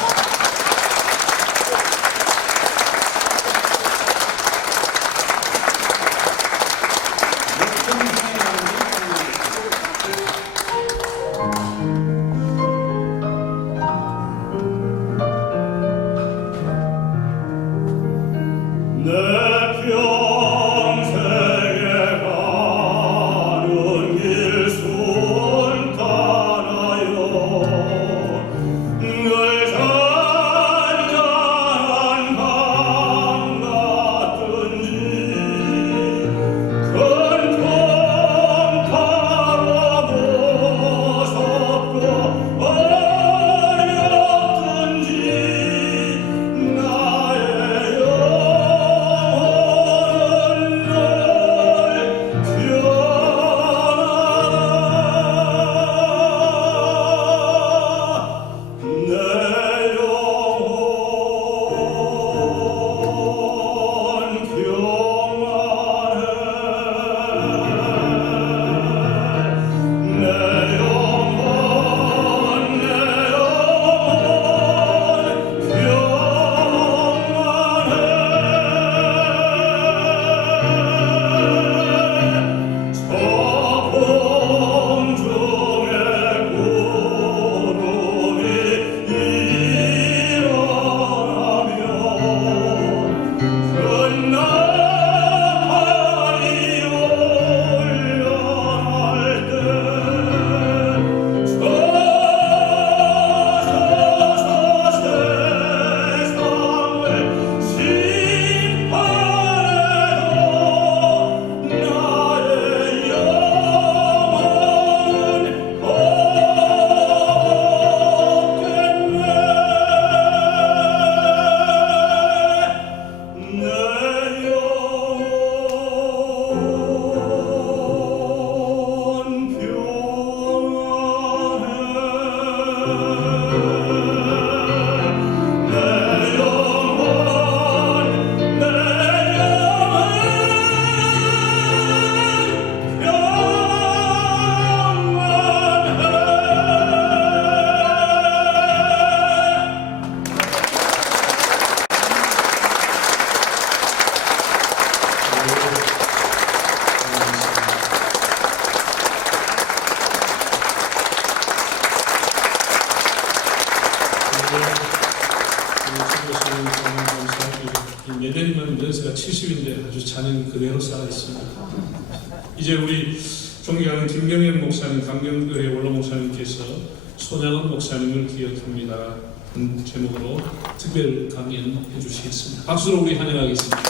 내년이면 연세가 70인데 아주 자년 그대로 살아있습니다. 이제 우리 존경하는 김경현 목사님, 강경교회 원로 목사님께서 손양원 목사님을 기억합니다. 제목으로 특별 강연해 주시겠습니다. 박수로 우리 환영하겠습니다.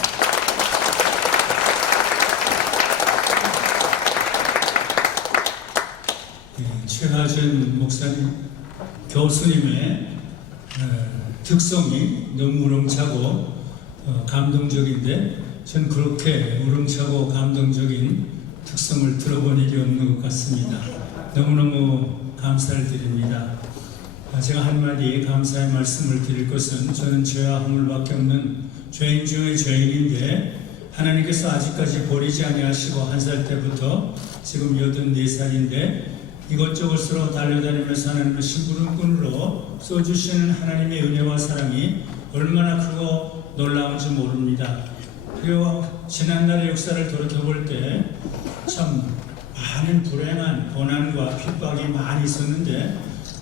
최하준 목사님, 교수님의 특성이 너무 우렁차고 감동적인데 전 그렇게 우렁차고 감동적인 특성을 들어본 일이 없는 것 같습니다. 너무너무 감사를 드립니다. 제가 한마디 감사의 말씀을 드릴 것은 저는 죄와 허물밖에 없는 죄인 중의 죄인인데 하나님께서 아직까지 버리지 아니하시고 한 살 때부터 지금 84살인데 이것저것으로 달려다니면서 하나님의 심부름꾼으로 써주시는 하나님의 은혜와 사랑이 얼마나 크고 놀라운지 모릅니다. 그리고 지난날의 역사를 돌이켜볼 때 참 많은 불행한 고난과 핍박이 많이 있었는데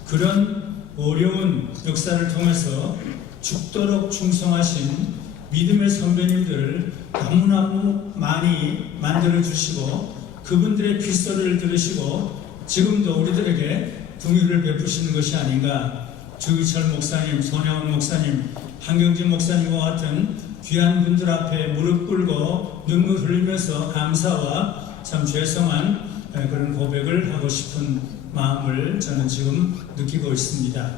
그런 어려운 역사를 통해서 죽도록 충성하신 믿음의 선배님들을 너무너무 많이 만들어주시고 그분들의 귓소리를 들으시고 지금도 우리들에게 긍휼을 베푸시는 것이 아닌가. 주기철 목사님, 손양원 목사님, 한경진 목사님과 같은 귀한 분들 앞에 무릎 꿇고 눈물 흘리면서 감사와 참 죄송한 그런 고백을 하고 싶은 마음을 저는 지금 느끼고 있습니다.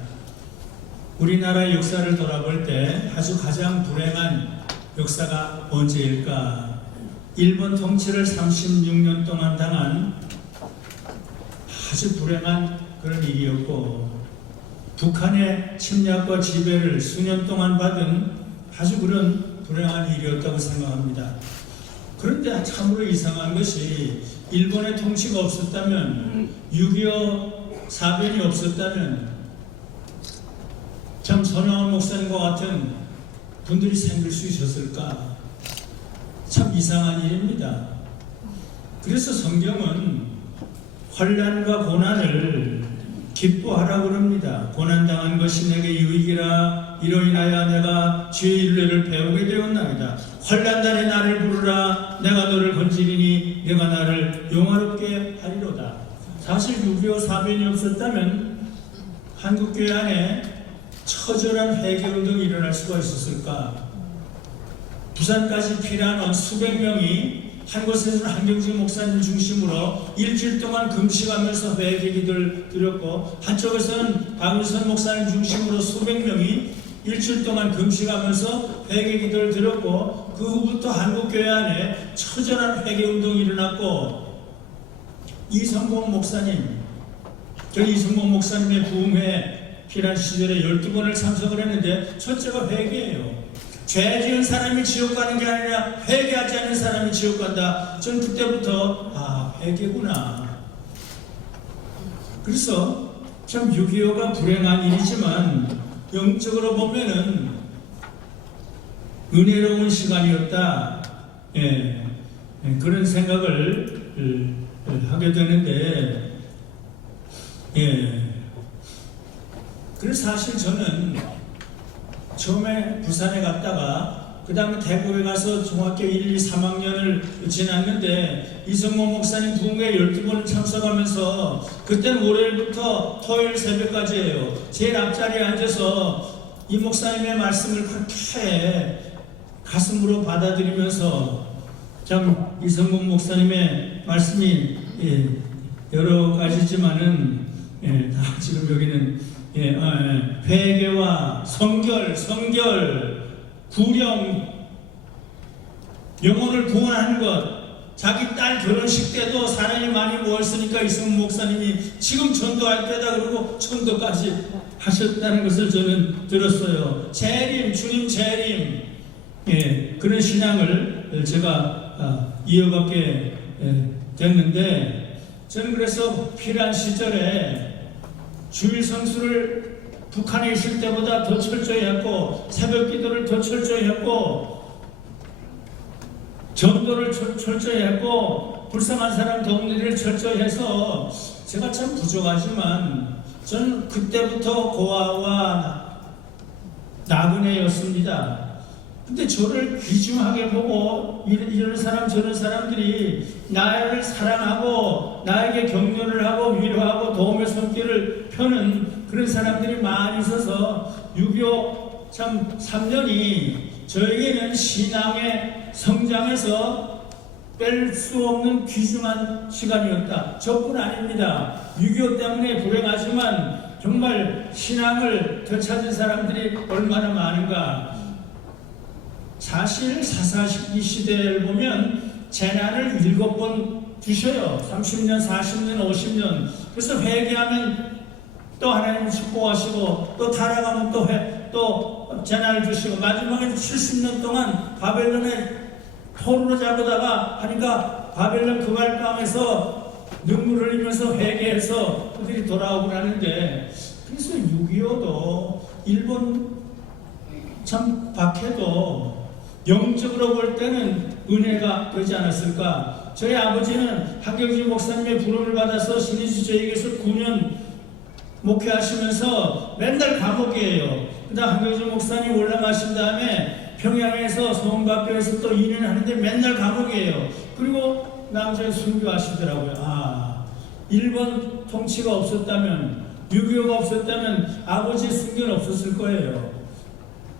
우리나라의 역사를 돌아볼 때 아주 가장 불행한 역사가 언제일까? 일본 통치를 36년 동안 당한 아주 불행한 그런 일이었고 북한의 침략과 지배를 수년 동안 받은 아주 그런 불행한 일이었다고 생각합니다. 그런데 참으로 이상한 것이 일본의 통치가 없었다면 6.25 사변이 없었다면 참 손양원 목사님과 같은 분들이 생길 수 있었을까? 참 이상한 일입니다. 그래서 성경은 환난과 고난을 기뻐하라고 그럽니다. 고난당한 것이 내게 유익이라 이로 인하여 내가 주의 윤례를 배우게 되었나이다. 환난날에 나를 부르라 내가 너를 건지리니 내가 나를 영화롭게 하리로다. 사실 6.25 사변이 없었다면 한국교회 안에 처절한 회개운동이 일어날 수가 있었을까? 부산까지 피난온 수백 명이 한 곳에서는 한경진 목사님 중심으로 일주일 동안 금식하면서 회개기도를 드렸고 한쪽에서는 박일선 목사님 중심으로 수백 명이 일주일 동안 금식하면서 회개기도를 드렸고 그 후부터 한국교회 안에 처절한 회개운동이 일어났고 이성봉 목사님, 저희 이성봉 목사님의 부흥회 피난 시절에 12번을 참석을 했는데 첫째가 회개예요. 죄 지은 사람이 지옥 가는 게 아니라 회개하지 않는 사람이 지옥 간다. 전 그때부터 회개구나. 그래서 참 6.25가 불행한 일이지만 영적으로 보면은 은혜로운 시간이었다. 그런 생각을 하게 되는데 그래서 사실 저는 처음에 부산에 갔다가 그 다음에 대구에 가서 중학교 1, 2, 3학년을 지났는데 이성모 목사님 부흥회에 12번을 참석하면서 그때는 월요일부터 토요일 새벽까지예요. 제일 앞자리에 앉아서 이 목사님의 말씀을 그렇게 가슴으로 받아들이면서 참 이성모 목사님의 말씀이 여러 가지지만은 다 지금 여기는 회개와 성결, 구령, 영혼을 구원하는 것. 자기 딸 결혼식 때도 사람이 많이 모였으니까 이성모 목사님이 지금 전도할 때다 그러고 전도까지 하셨다는 것을 저는 들었어요. 재림, 주님 재림. 그런 신앙을 제가 이어받게 됐는데 저는 그래서 피난 시절에 주일 성수를 북한에 있을 때보다 더 철저히 했고 새벽 기도를 더 철저히 했고 전도를 철저히 했고 불쌍한 사람 도움 일을 철저히 해서 제가 참 부족하지만 저는 그때부터 고아와 나그네였습니다. 근데 저를 귀중하게 보고 이런 사람 저런 사람들이 나를 사랑하고 나에게 격려를 하고 위로하고 도움의 손길을 펴는 그런 사람들이 많이 있어서 6.25 참 3년이 저에게는 신앙의 성장에서 뺄 수 없는 귀중한 시간이었다. 저뿐 아닙니다. 6.25 때문에 불행하지만 정말 신앙을 되찾은 사람들이 얼마나 많은가. 사실 사사시기 시대를 보면 재난을 7번 주셔요. 30년, 40년, 50년. 그래서 회개하면 또 하나님 축복하시고 또 타락하면 또 재난을 주시고 마지막에 70년 동안 바벨론에 포로로 잡아다가 하니까 바벨론 그갈강에서 눈물 흘리면서 회개해서 그들이 돌아오고 하는데 그래서 6.25도 일본 참 박해도 영적으로 볼 때는 은혜가 되지 않았을까? 저희 아버지는 한경진 목사님의 부름을 받아서 신의주저에게서 9년 목회하시면서 맨날 감옥이에요. 그다음 한경진 목사님 올라가신 다음에 평양에서 성박교에서 또 2년 하는데 맨날 감옥이에요. 그리고 남자의 순교하시더라고요. 일본 통치가 없었다면, 6.25가 없었다면 아버지의 순교는 없었을 거예요.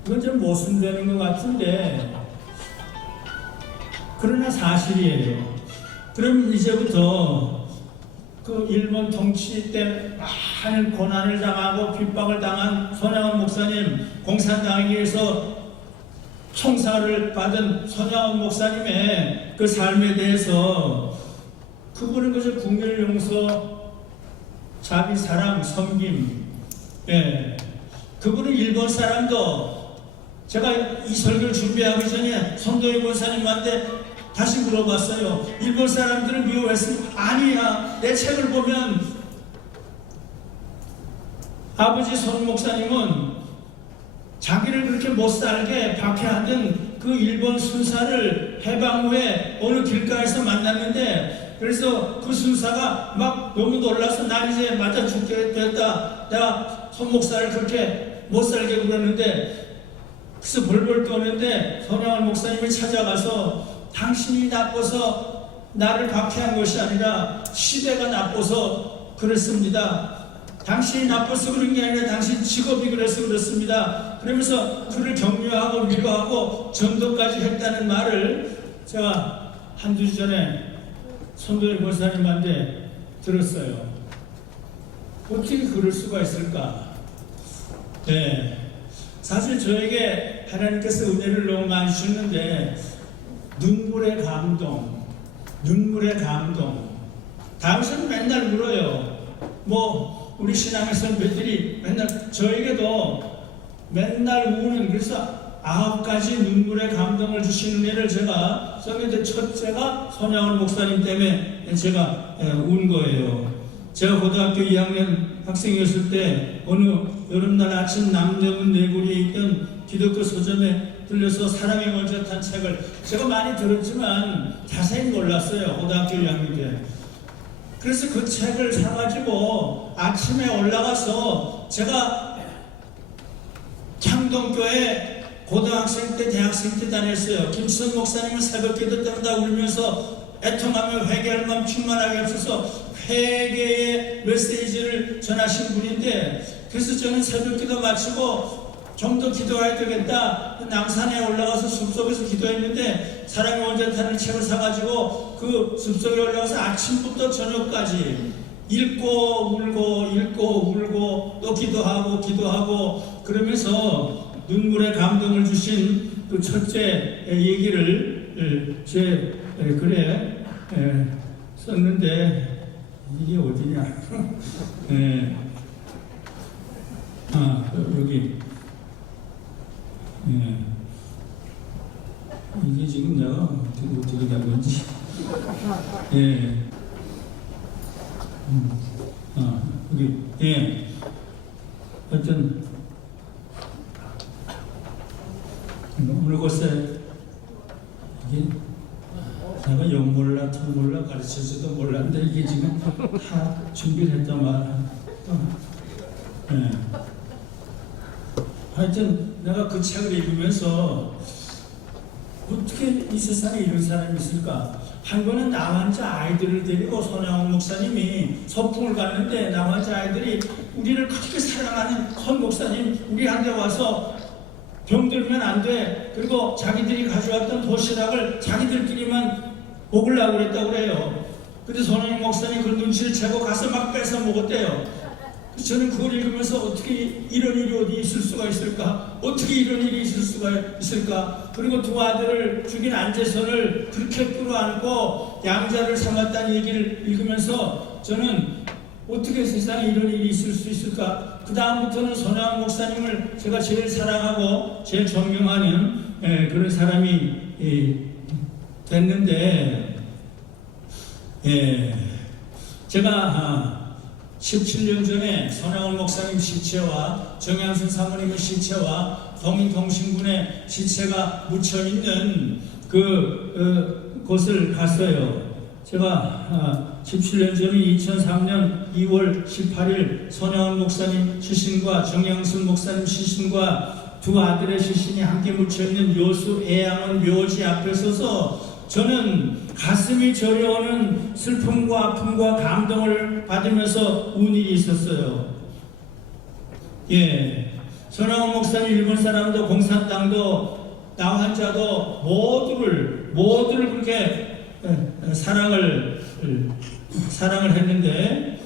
이건 좀 모순되는 것 같은데, 그러나 사실이에요. 그럼 이제부터 그 일본 통치 때 많은 고난을 당하고 핍박을 당한 손양원 목사님, 공산당에 의해서 총살을 받은 손양원 목사님의 그 삶에 대해서 그분은 그저 국민 용서, 자비, 사랑, 섬김, 그분은 일본 사람도, 제가 이 설교를 준비하기 전에 손도희 권사님한테 다시 물어봤어요. 일본 사람들을 미워했으면 아니야. 내 책을 보면 아버지 손 목사님은 자기를 그렇게 못살게 박해하던 그 일본 순사를 해방 후에 어느 길가에서 만났는데, 그래서 그 순사가 막 너무 놀라서 난 이제 맞아 죽게 됐다. 내가 손 목사를 그렇게 못살게 굴었는데, 그래서 벌벌 떠는데 손양원 목사님이 찾아가서 당신이 나빠서 나를 박해한 것이 아니라 시대가 나빠서 그랬습니다. 당신이 나빠서 그런 게 아니라 당신 직업이 그래서 그렇습니다. 그러면서 그를 격려하고 위로하고 전도까지 했다는 말을 제가 한두 주 전에 손도희 권사님한테 들었어요. 어떻게 그럴 수가 있을까? 사실 저에게 하나님께서 은혜를 너무 많이 주셨는데, 눈물의 감동. 당신은 맨날 물어요. 우리 신앙의 선배들이 맨날, 저에게도 맨날 우는, 그래서 9가지 눈물의 감동을 주신 은혜를 제가 썼는데, 첫째가 손양원 목사님 때문에 제가 운 거예요. 제가 고등학교 2학년 학생이었을 때 어느 여름날 아침 남대문 내구리에 있던 기독교 서점에 들려서 사랑의 먼저탄 책을, 제가 많이 들었지만 자세히 몰랐어요. 고등학교 2학년 때. 그래서 그 책을 사가지고 아침에 올라가서, 제가 창동교회 고등학생 때, 대학생 때 다녔어요. 김수선 목사님은 새벽기도 때마다 울면서 애통하며 회개할 마음 충만하게 없어서 회개의 메시지를 전하신 분인데, 그래서 저는 새벽기도 마치고 좀 더 기도해야 되겠다, 남산에 올라가서 숲속에서 기도했는데, 사랑의 원자탄을 책을 사가지고 그 숲속에 올라가서 아침부터 저녁까지 읽고 울고 또 기도하고 그러면서 눈물의 감동을 주신 그 첫째 얘기를 제 글에 썼는데, 이게 어디냐? 여기. 이게 지금 내가 어떻게 된 건지. 여기. 하여튼 어느 곳에, 이게 내가 영 몰라 통 몰라 가르쳐줘도 몰랐는데, 이게 지금 다 준비를 했단 말이야. 하여튼 내가 그 책을 읽으면서 어떻게 이 세상에 이런 사람이 있을까? 한 번은 남한자 아이들을 데리고 손양원 목사님이 소풍을 갔는데, 남한자 아이들이 우리를 그렇게 사랑하는 손 목사님 우리한테 와서 병들면 안 돼, 그리고 자기들이 가져왔던 도시락을 자기들끼리만 먹으려고 그랬다고 그래요. 근데 손양원 목사님 그 눈치를 채고 가서 막 뺏어 먹었대요. 저는 그걸 읽으면서 어떻게 이런 일이 어디 있을 수가 있을까? 어떻게 이런 일이 있을 수가 있을까? 그리고 두 아들을 죽인 안재선을 그렇게 끌어안고 양자를 삼았다는 얘기를 읽으면서 저는 어떻게 세상에 이런 일이 있을 수 있을까? 그 다음부터는 손양원 목사님을 제가 제일 사랑하고 제일 존경하는 그런 사람이 됐는데, 제가 17년 전에 손양원 목사님 시체와 정양순 사모님의 시체와 동인동신군의 시체가 묻혀있는 곳을 갔어요. 제가 17년 전인 2003년 2월 18일 손양원 목사님 시신과 정양순 목사님 시신과 두 아들의 시신이 함께 묻혀있는 여수 애양원 묘지 앞에 서서 저는 가슴이 저려오는 슬픔과 아픔과 감동을 받으면서 운 일이 있었어요. 예, 손양원 목사님 일본 사람도 공산당도 나 환자도 모두를 그렇게 사랑을 했는데,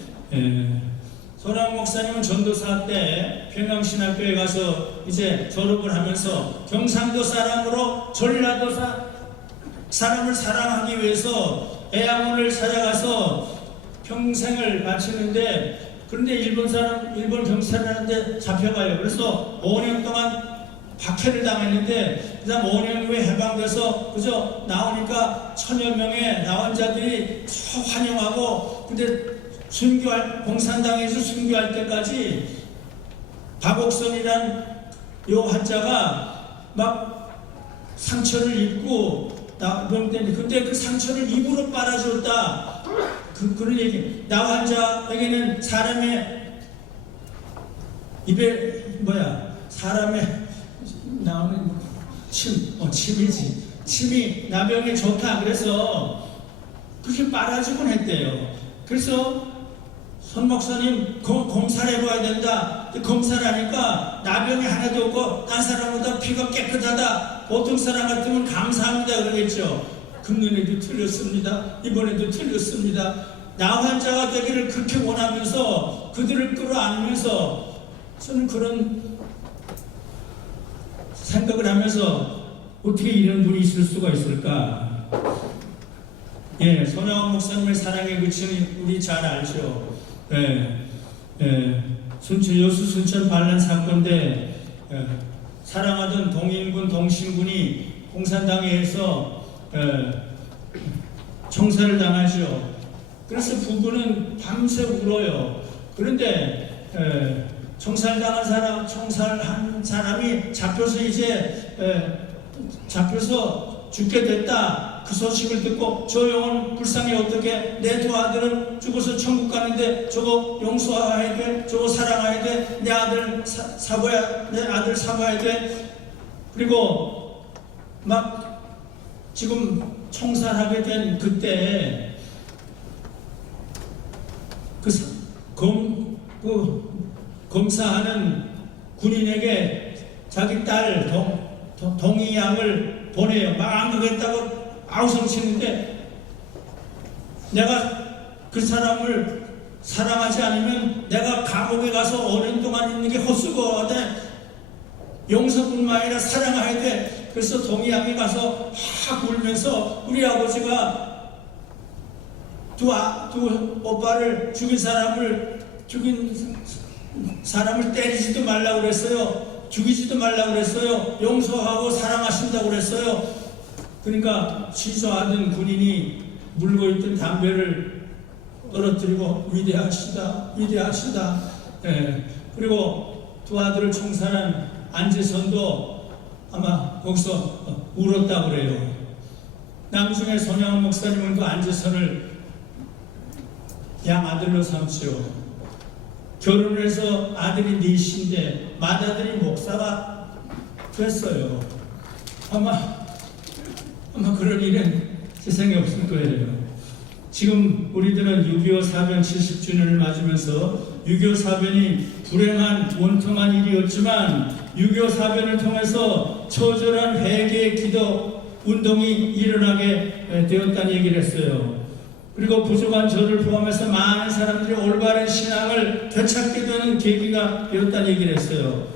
손양원 목사님은 전도사 때 평양신학교에 가서 이제 졸업을 하면서 경상도 사람으로 전라도 사람을 사랑하기 위해서 애양원을 찾아가서 평생을 바치는데, 그런데 일본 경찰한테 잡혀가요. 그래서 5년 동안 박해를 당했는데, 그 다음 5년 후에 해방돼서 그저 나오니까 1000여 명의 나환자들이 환영하고, 근데 공산당에서 순교할 때까지 박옥선이란 요 한자가 막 상처를 입고 그때 그 상처를 입으로 빨아줬다. 그런 얘기. 나 환자에게는 사람의 입에 사람의 나오는 침이지. 침이 나병에 좋다. 그래서 그렇게 빨아주곤 했대요. 그래서 손 목사님 검사를 해봐야 된다. 검사를 하니까 나병이 하나도 없고 딴 사람보다 피가 깨끗하다. 보통 사람 같으면 감사합니다 그러겠죠. 금년에도 틀렸습니다. 이번에도 틀렸습니다. 나 환자가 되기를 그렇게 원하면서 그들을 끌어안으면서 저는 그런 생각을 하면서 어떻게 이런 분이 있을 수가 있을까. 예, 손양원 목사님의 사랑에 그치는 우리 잘 알죠. 여수 순천 반란 사건 때 사랑하던 동인군 동신군이 공산당에 의해서 총살을 당하죠. 그래서 부부는 밤새 울어요. 그런데 총살한 사람이 잡혀서 죽게 됐다. 그 소식을 듣고 저 영혼 불쌍히 어떻게 내 두 아들은 죽어서 천국 가는데 저거 용서해야 돼, 저거 사랑해야 돼, 내 아들 사봐야 돼. 그리고 막 지금 총살하게 된 그때 검사하는 군인에게 자기 딸 동희양을 보내요. 막 안 그랬다고 아우성치는데, 내가 그 사람을 사랑하지 않으면 내가 감옥에 가서 5년 동안 있는 게 헛수고하대. 용서뿐만 아니라 사랑해야 돼. 그래서 동희양이 가서 확 울면서 우리 아버지가 두 오빠를 죽인 사람을 때리지도 말라고 그랬어요. 죽이지도 말라고 그랬어요. 용서하고 사랑하신다고 그랬어요. 그러니까 취소하던 군인이 물고 있던 담배를 떨어뜨리고 위대하시다. 그리고 두 아들을 총살한 안재선도 아마 거기서 울었다고 그래요. 나중에 손양원 목사님은 그 안재선을 양아들로 삼죠. 결혼을 해서 아들이 넷인데 맏아들이 목사가 됐어요. 아마 그런 일은 세상에 없을 거예요. 지금 우리들은 6.25 사변 70주년을 맞으면서 6.25 사변이 불행한 원통한 일이었지만 6.25 사변을 통해서 처절한 회개의 기도 운동이 일어나게 되었다는 얘기를 했어요. 그리고 부족한 저를 포함해서 많은 사람들이 올바른 신앙을 되찾게 되는 계기가 되었다는 얘기를 했어요.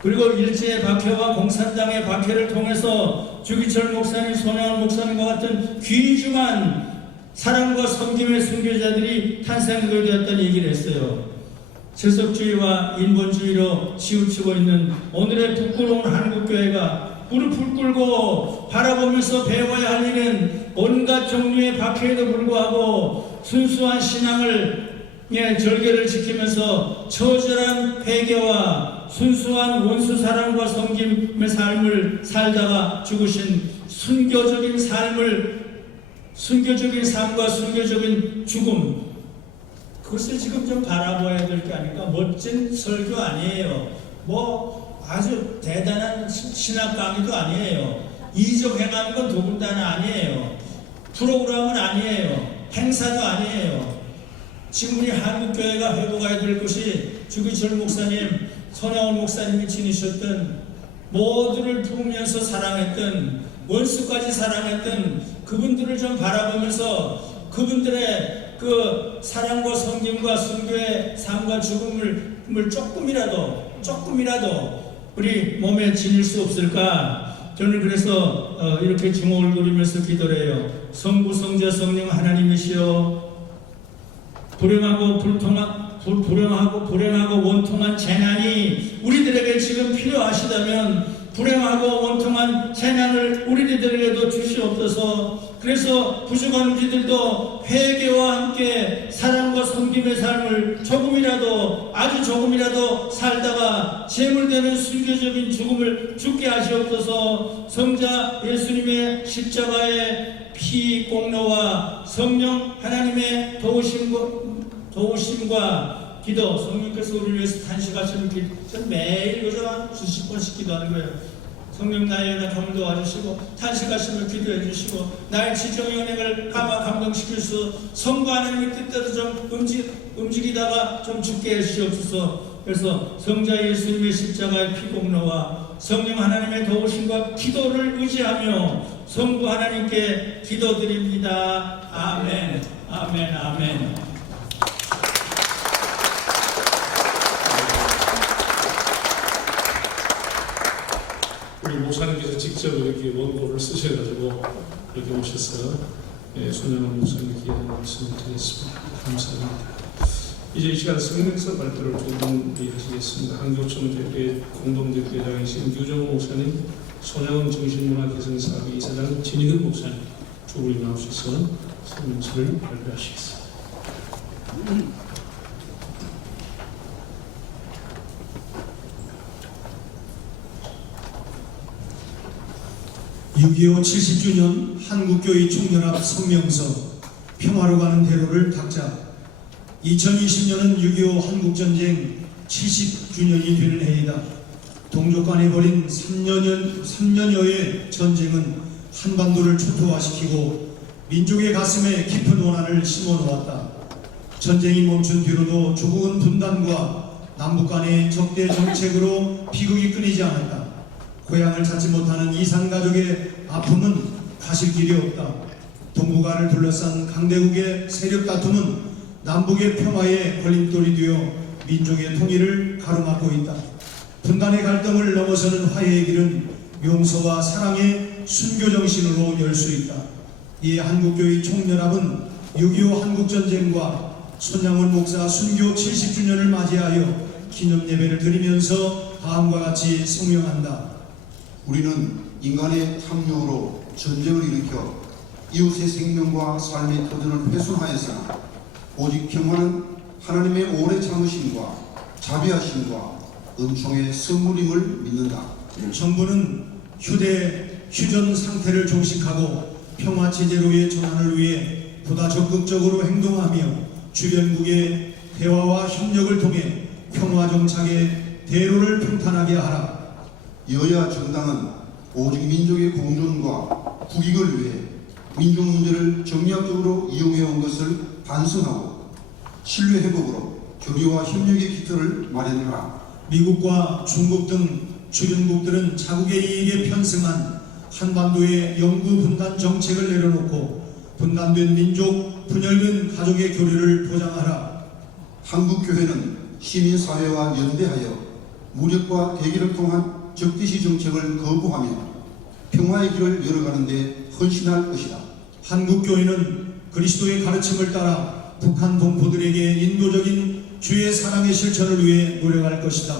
그리고 일제의 박해와 공산당의 박해를 통해서 주기철 목사님, 손양원 목사님과 같은 귀중한 사랑과 섬김의 순교자들이 탄생하게 되었다는 얘기를 했어요. 세속주의와 인본주의로 치우치고 있는 오늘의 부끄러운 한국교회가 무릎을 꿇고 바라보면서 배워야 할 일은 온갖 종류의 박해에도 불구하고 순수한 신앙을 절개를 지키면서 처절한 회개와 순수한 원수 사랑과 섬김의 삶을 살다가 죽으신 순교적인 삶과 순교적인 죽음, 그것을 지금 좀 바라봐야 될 게 아닐까. 멋진 설교 아니에요. 뭐 아주 대단한 신학 강의도 아니에요. 이적 행하는 건 더군다나 아니에요. 프로그램은 아니에요. 행사도 아니에요. 지금 우리 한국교회가 회복해야 될 것이 주기철 목사님, 손양원 목사님이 지니셨던 모두를 품으면서 사랑했던, 원수까지 사랑했던 그분들을 좀 바라보면서 그분들의 그 사랑과 섬김과 순교의 삶과 죽음을 조금이라도 우리 몸에 지닐 수 없을까? 저는 그래서 이렇게 주먹을 노리면서 기도를 해요. 성부, 성자, 성령 하나님이시여, 불행하고 원통한 재난이 우리들에게 지금 필요하시다면 불행하고 원통한 재난을 우리들에게도 주시옵소서. 그래서 부족한 우리들도 회개와 함께 사랑과 섬김의 삶을 아주 조금이라도 살다가 재물되는 순교적인 죽음을 죽게 하시옵소서. 성자 예수님의 십자가의 피 공로와 성령 하나님의 도우심과 기도, 성령께서 우리를 위해서 탄식하시는 길, 전 매일 그저 한 수십 번씩 기도하는 거예요. 성령 나의 연약 함을 도와주시고 탄식하시며 기도해 주시고 나의 지정의 은행을 감동시킬 수, 성부 하나님의 뜻대로 좀 움직이다가 좀 죽게 해주시옵소서. 그래서 성자 예수님의 십자가의 피공로와 성령 하나님의 도우심과 기도를 의지하며 성부 하나님께 기도드립니다. 아멘, 아멘, 아멘. 우리 목사님께서 직접 이렇게 원고를 쓰셔가지고 이렇게 오셔서 손양원 목사님 귀한 말씀을 드렸습니다. 감사합니다. 이제 이 시간 성명서 발표를 준비하시겠습니다. 한교총 대회 공동대표장이신 유정호 목사님, 손양원 정신문화개선사업의 이사장 진희근 목사님 두 분이 나오셔서 성명서를 발표하시겠습니다. 6.25 70주년 한국교회 총연합 성명서 평화로 가는 대로를 닦자. 2020년은 6.25 한국전쟁 70주년이 되는 해이다. 동족 간에 벌인 3년여의 전쟁은 한반도를 초토화시키고 민족의 가슴에 깊은 원한을 심어놓았다. 전쟁이 멈춘 뒤로도 조국은 분단과 남북 간의 적대 정책으로 비극이 끊이지 않았다. 고향을 찾지 못하는 이산가족의 아픔은 가실 길이 없다. 동북아를 둘러싼 강대국의 세력 다툼은 남북의 평화에 걸림돌이 되어 민족의 통일을 가로막고 있다. 분단의 갈등을 넘어서는 화해의 길은 용서와 사랑의 순교정신으로 열 수 있다. 이에 한국교회 총연합은 6.25 한국전쟁과 손양원 목사 순교 70주년을 맞이하여 기념예배를 드리면서 다음과 같이 성명한다. 우리는 인간의 탐욕으로 전쟁을 일으켜 이웃의 생명과 삶의 터전을 훼손하였으나 오직 평화는 하나님의 오래 참으심과 자비하심과 은총의 선물임을 믿는다. 정부는 휴전 상태를 종식하고 평화 체제로의 전환을 위해 보다 적극적으로 행동하며 주변국의 대화와 협력을 통해 평화 정착의 대로를 평탄하게 하라. 여야 정당은 오직 민족의 공존과 국익을 위해 민족 문제를 정략적으로 이용해온 것을 반성하고 신뢰 회복으로 교류와 협력의 기틀을 마련하라. 미국과 중국 등 주변국들은 자국의 이익에 편승한 한반도의 영구 분단 정책을 내려놓고 분단된 민족, 분열된 가족의 교류를 보장하라. 한국교회는 시민사회와 연대하여 무력과 대결을 통한 적대시 정책을 거부하며 평화의 길을 열어가는 데 헌신할 것이다. 한국교회는 그리스도의 가르침을 따라 북한 동포들에게 인도적인 주의 사랑의 실천을 위해 노력할 것이다.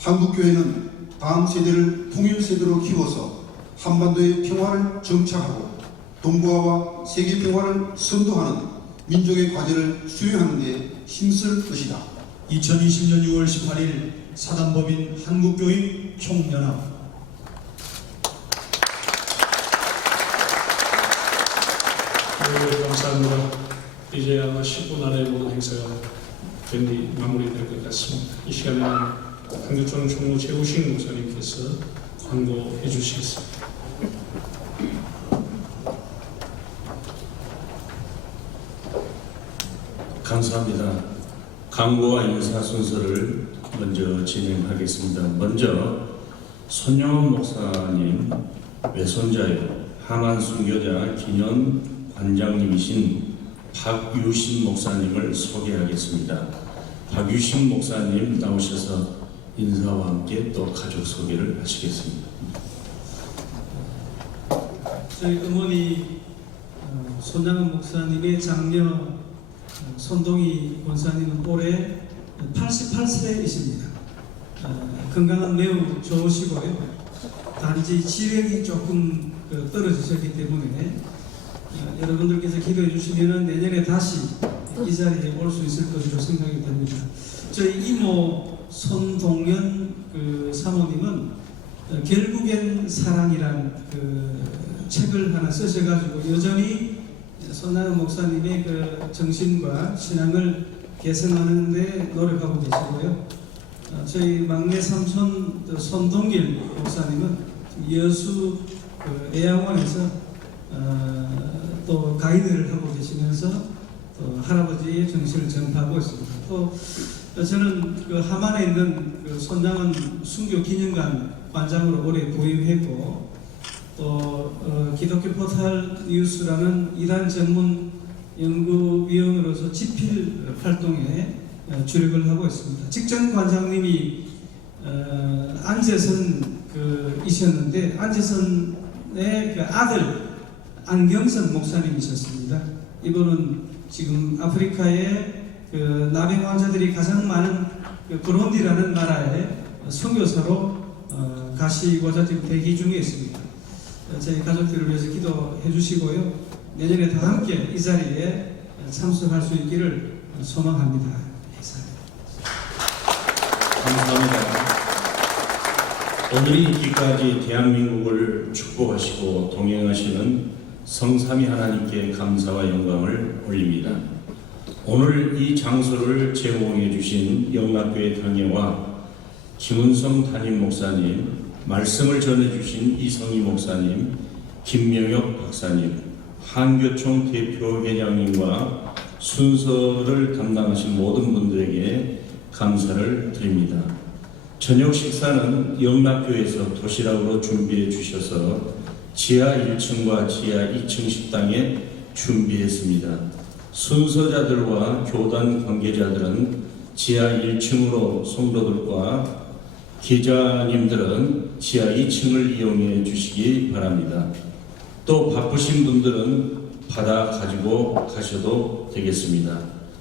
한국교회는 다음 세대를 통일 세대로 키워서 한반도의 평화를 정착하고 동북아와 세계 평화를 선도하는 민족의 과제를 수행하는 데 힘쓸 것이다. 2020년 6월 18일 사단법인 한국교인 총연합. 네, 감사합니다. 이제 아마 10분 안에 모든 행사가 마무리될 것 같습니다. 이 시간에는 한교총 총무 최우식 목사님께서 광고해 주시겠습니다. 감사합니다. 광고와 인사 순서를 먼저 진행하겠습니다. 먼저 손영원 목사님 외손자요 하만 순교자 기념 관장님이신 박유신 목사님을 소개하겠습니다. 박유신 목사님 나오셔서 인사와 함께 또 가족 소개를 하시겠습니다. 저희 어머니 손양은 목사님의 장녀 손동희 권사님은 올해 88세이십니다. 건강은 매우 좋으시고요. 단지 지력이 조금 떨어지셨기 때문에 여러분들께서 기도해 주시면 내년에 다시 이 자리에 올 수 있을 것으로 생각이 됩니다. 저희 이모 손동연 사모님은 결국엔 사랑이란 책을 하나 쓰셔가지고 여전히 손양은 목사님의 정신과 신앙을 개선하는 데 노력하고 계시고요. 저희 막내 삼촌 손동길 목사님은 여수 애양원에서 또 가이드를 하고 계시면서 또 할아버지의 정신을 전파하고 있습니다. 또 저는 하만에 있는 손양은 순교 기념관 관장으로 올해 부임했고 또 기독교 포털 뉴스라는 이단 전문 연구위원으로서 집필 활동에 주력을 하고 있습니다. 직전 관장님이 안재선 이셨는데 안재선의 아들 안경선 목사님이셨습니다. 이분은 지금 아프리카의 나병 환자들이 가장 많은 브론디라는 나라의 선교사로 가시고자 지금 대기 중에 있습니다. 저희 가족들을 위해서 기도해 주시고요. 내년에 다 함께 이 자리에 참석할 수 있기를 소망합니다. 감사합니다. 오늘 있기까지 대한민국을 축복하시고 동행하시는 성삼위 하나님께 감사와 영광을 올립니다. 오늘 이 장소를 제공해 주신 영락교회 당회와 김은성 담임 목사님, 말씀을 전해주신 이성희 목사님, 김명혁 박사님, 한교총 대표 회장님과 순서를 담당하신 모든 분들에게 감사를 드립니다. 저녁 식사는 영락교회에서 도시락으로 준비해 주셔서 지하 1층과 지하 2층 식당에 준비했습니다. 순서자들과 교단 관계자들은 지하 1층으로 성도들과 기자님들은 지하 2층을 이용해 주시기 바랍니다. 또 바쁘신 분들은 받아 가지고 가셔도 되겠습니다.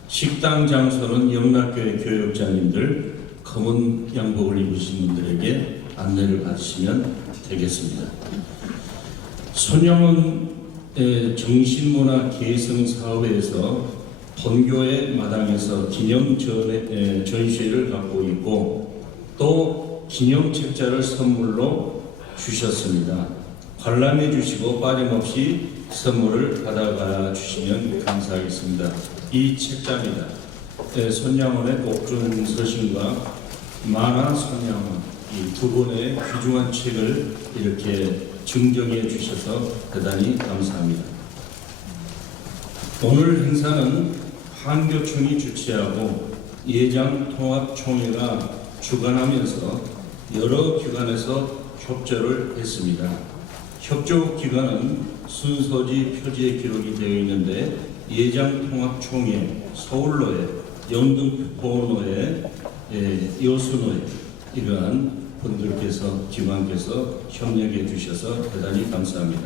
식당 장소는 영락교회 교역자님들 검은 양복을 입으신 분들에게 안내를 받으시면 되겠습니다. 손영원의 정신문화 계승 사업에서 본교회 마당에서 기념 전시회를 갖고 있고 또 기념 책자를 선물로 주셨습니다. 관람해 주시고 빠짐없이 선물을 받아가 주시면 감사하겠습니다. 이 책자입니다. 손양원의 복준 서신과 만화 손양원 이 두 권의 귀중한 책을 이렇게 증정해 주셔서 대단히 감사합니다. 오늘 행사는 한교총이 주최하고 예장통합총회가 주관하면서 여러 기관에서 협조를 했습니다. 협조 기관은 순서지 표지에 기록이 되어 있는데 예장통합총회, 서울노회, 영등포노회, 여수노회 이러한 분들께서 기관께서 협력해 주셔서 대단히 감사합니다.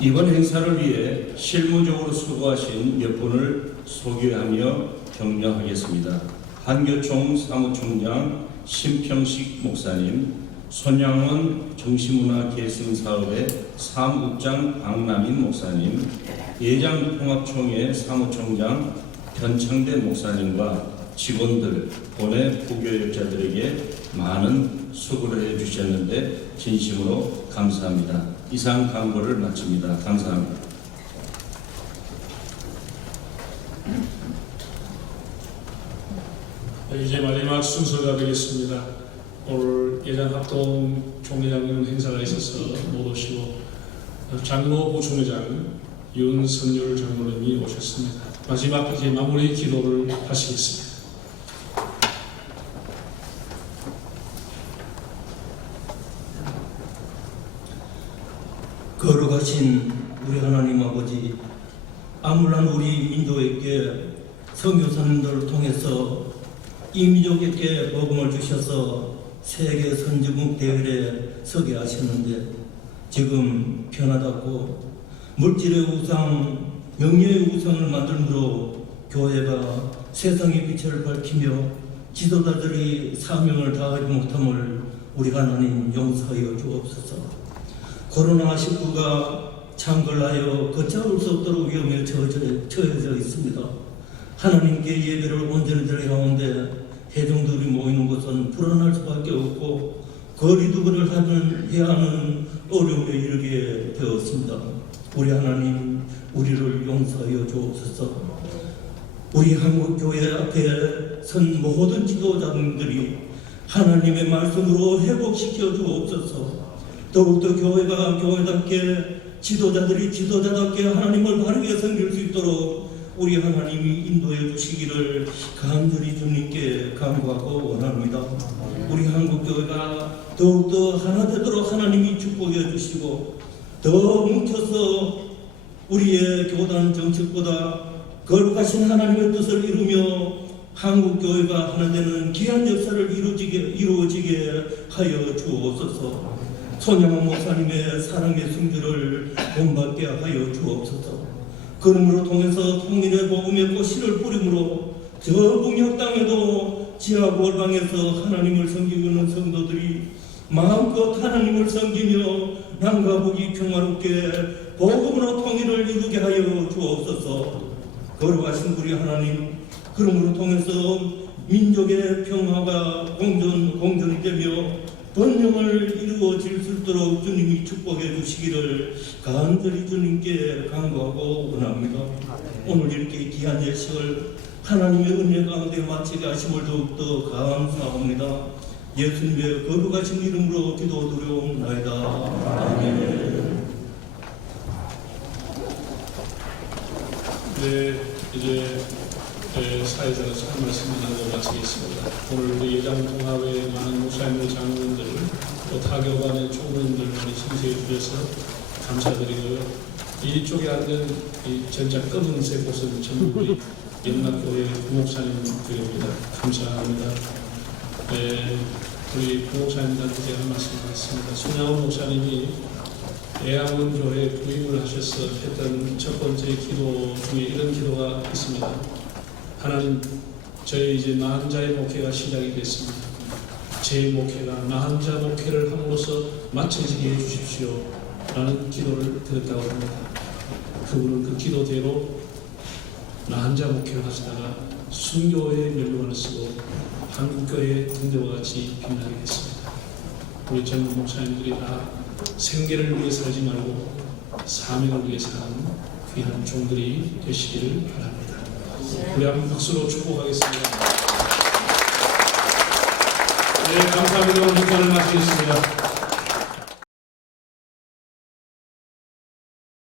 이번 행사를 위해 실무적으로 수고하신 몇 분을 소개하며 격려하겠습니다. 한교총 사무총장 심평식 목사님, 손양원 정신문화계승사업의 사무국장 박남인 목사님, 예장통합총회 사무총장 변창대 목사님과 직원들, 본회 부교역자들에게 많은 수고를 해주셨는데 진심으로 감사합니다. 이상 강보를 마칩니다. 감사합니다. 네, 이제 마지막 순서가 되겠습니다. 오늘 예장합동 총회장 행사가 있어서 못 오시고 장로 부총회장 윤선율 장로님이 오셨습니다. 마지막 이제 마무리 기도를 하시겠습니다. 거룩하신 우리 하나님 아버지, 아무런 우리 민족에게 선교사님들을 통해서 이 민족에게 복음을 주셔서 세계 선지국 대회에 서게 하셨는데 지금 변화받고 물질의 우상, 명예의 우상을 만들므로 교회가 세상의 빛을 밝히며 지도자들이 사명을 다하지 못함을 우리 하나님 용서하여 주옵소서. 코로나19가 창궐하여 걷잡을 수 없도록 위험에 처해져 있습니다. 하나님께 예배를 온전히 드려야 하는데 회중들이 모이는 것은 불안할 수밖에 없고 거리두기를 해야 하는 어려움에 이르게 되었습니다. 우리 하나님, 우리를 용서하여 주옵소서. 우리 한국교회 앞에 선 모든 지도자분들이 하나님의 말씀으로 회복시켜 주옵소서. 더욱더 교회가 교회답게 지도자들이 지도자답게 하나님을 바르게 섬길 수 있도록 우리 하나님이 인도해 주시기를 간절히 주님께 간구하고 원합니다. 우리 한국교회가 더욱더 하나 되도록 하나님이 축복해 주시고 더 뭉쳐서 우리의 교단 정책보다 거룩하신 하나님의 뜻을 이루며 한국교회가 하나 되는 귀한 역사를 이루어지게 하여 주옵소서. 손양원 목사님의 사랑의 승주를 본받게 하여 주옵소서. 그러므로 통해서 통일의 복음의 꽃씨를 뿌림으로 저 북녘 땅에도 지하 골방에서 하나님을 섬기고 있는 성도들이 마음껏 하나님을 섬기며 남과 북이 평화롭게 복음으로 통일을 이루게 하여 주옵소서. 거룩하신 우리 하나님, 그러므로 통해서 민족의 평화가 공존이 되며 번영을 이루어질 수 있도록 주님이 축복해 주시기를 간절히 주님께 간구하고 원합니다. 오늘 이렇게 귀한 예식을 하나님의 은혜 가운데 마치게 하심을 더욱더 감사합니다. 예수님의 거룩하신 이름으로 기도드려옵나이다. 아멘. 네, 이제 사회자로서 한 말씀을 하고 마치겠습니다. 오늘 우리 예장통합의 많은 목사님들, 장로님들, 또 타교관의 총무님들 많이 참석해 주셔서 감사드리고요. 이쪽에 앉은 이 전자 검은색 옷은 전부 우리 연락교회 부목사님들입니다. 감사합니다. 우리 부목사님들한테 제가 한 말씀 하겠습니다. 손양원 목사님이 애양원교회 부임을 하셔서 했던 첫 번째 기도 중에 이런 기도가 있습니다. 하나님, 저희 이제 나한자의 목회가 시작이 됐습니다. 제 목회가 나한자 목회를 함으로써 마쳐지게 해주십시오 라는 기도를 드렸다고 합니다. 그분은 그 기도대로 나한자 목회를 하시다가 순교의 면류관을 쓰고 한국교회의 등대와 같이 빛나게 됐습니다. 우리 젊은 목사님들이 다 생계를 위해 살지 말고 사명을 위해 사는 귀한 종들이 되시기를 바랍니다. 우리 한번 박수로 축복하겠습니다. 네, 감사합니다. 오늘 목사를 마치겠습니다.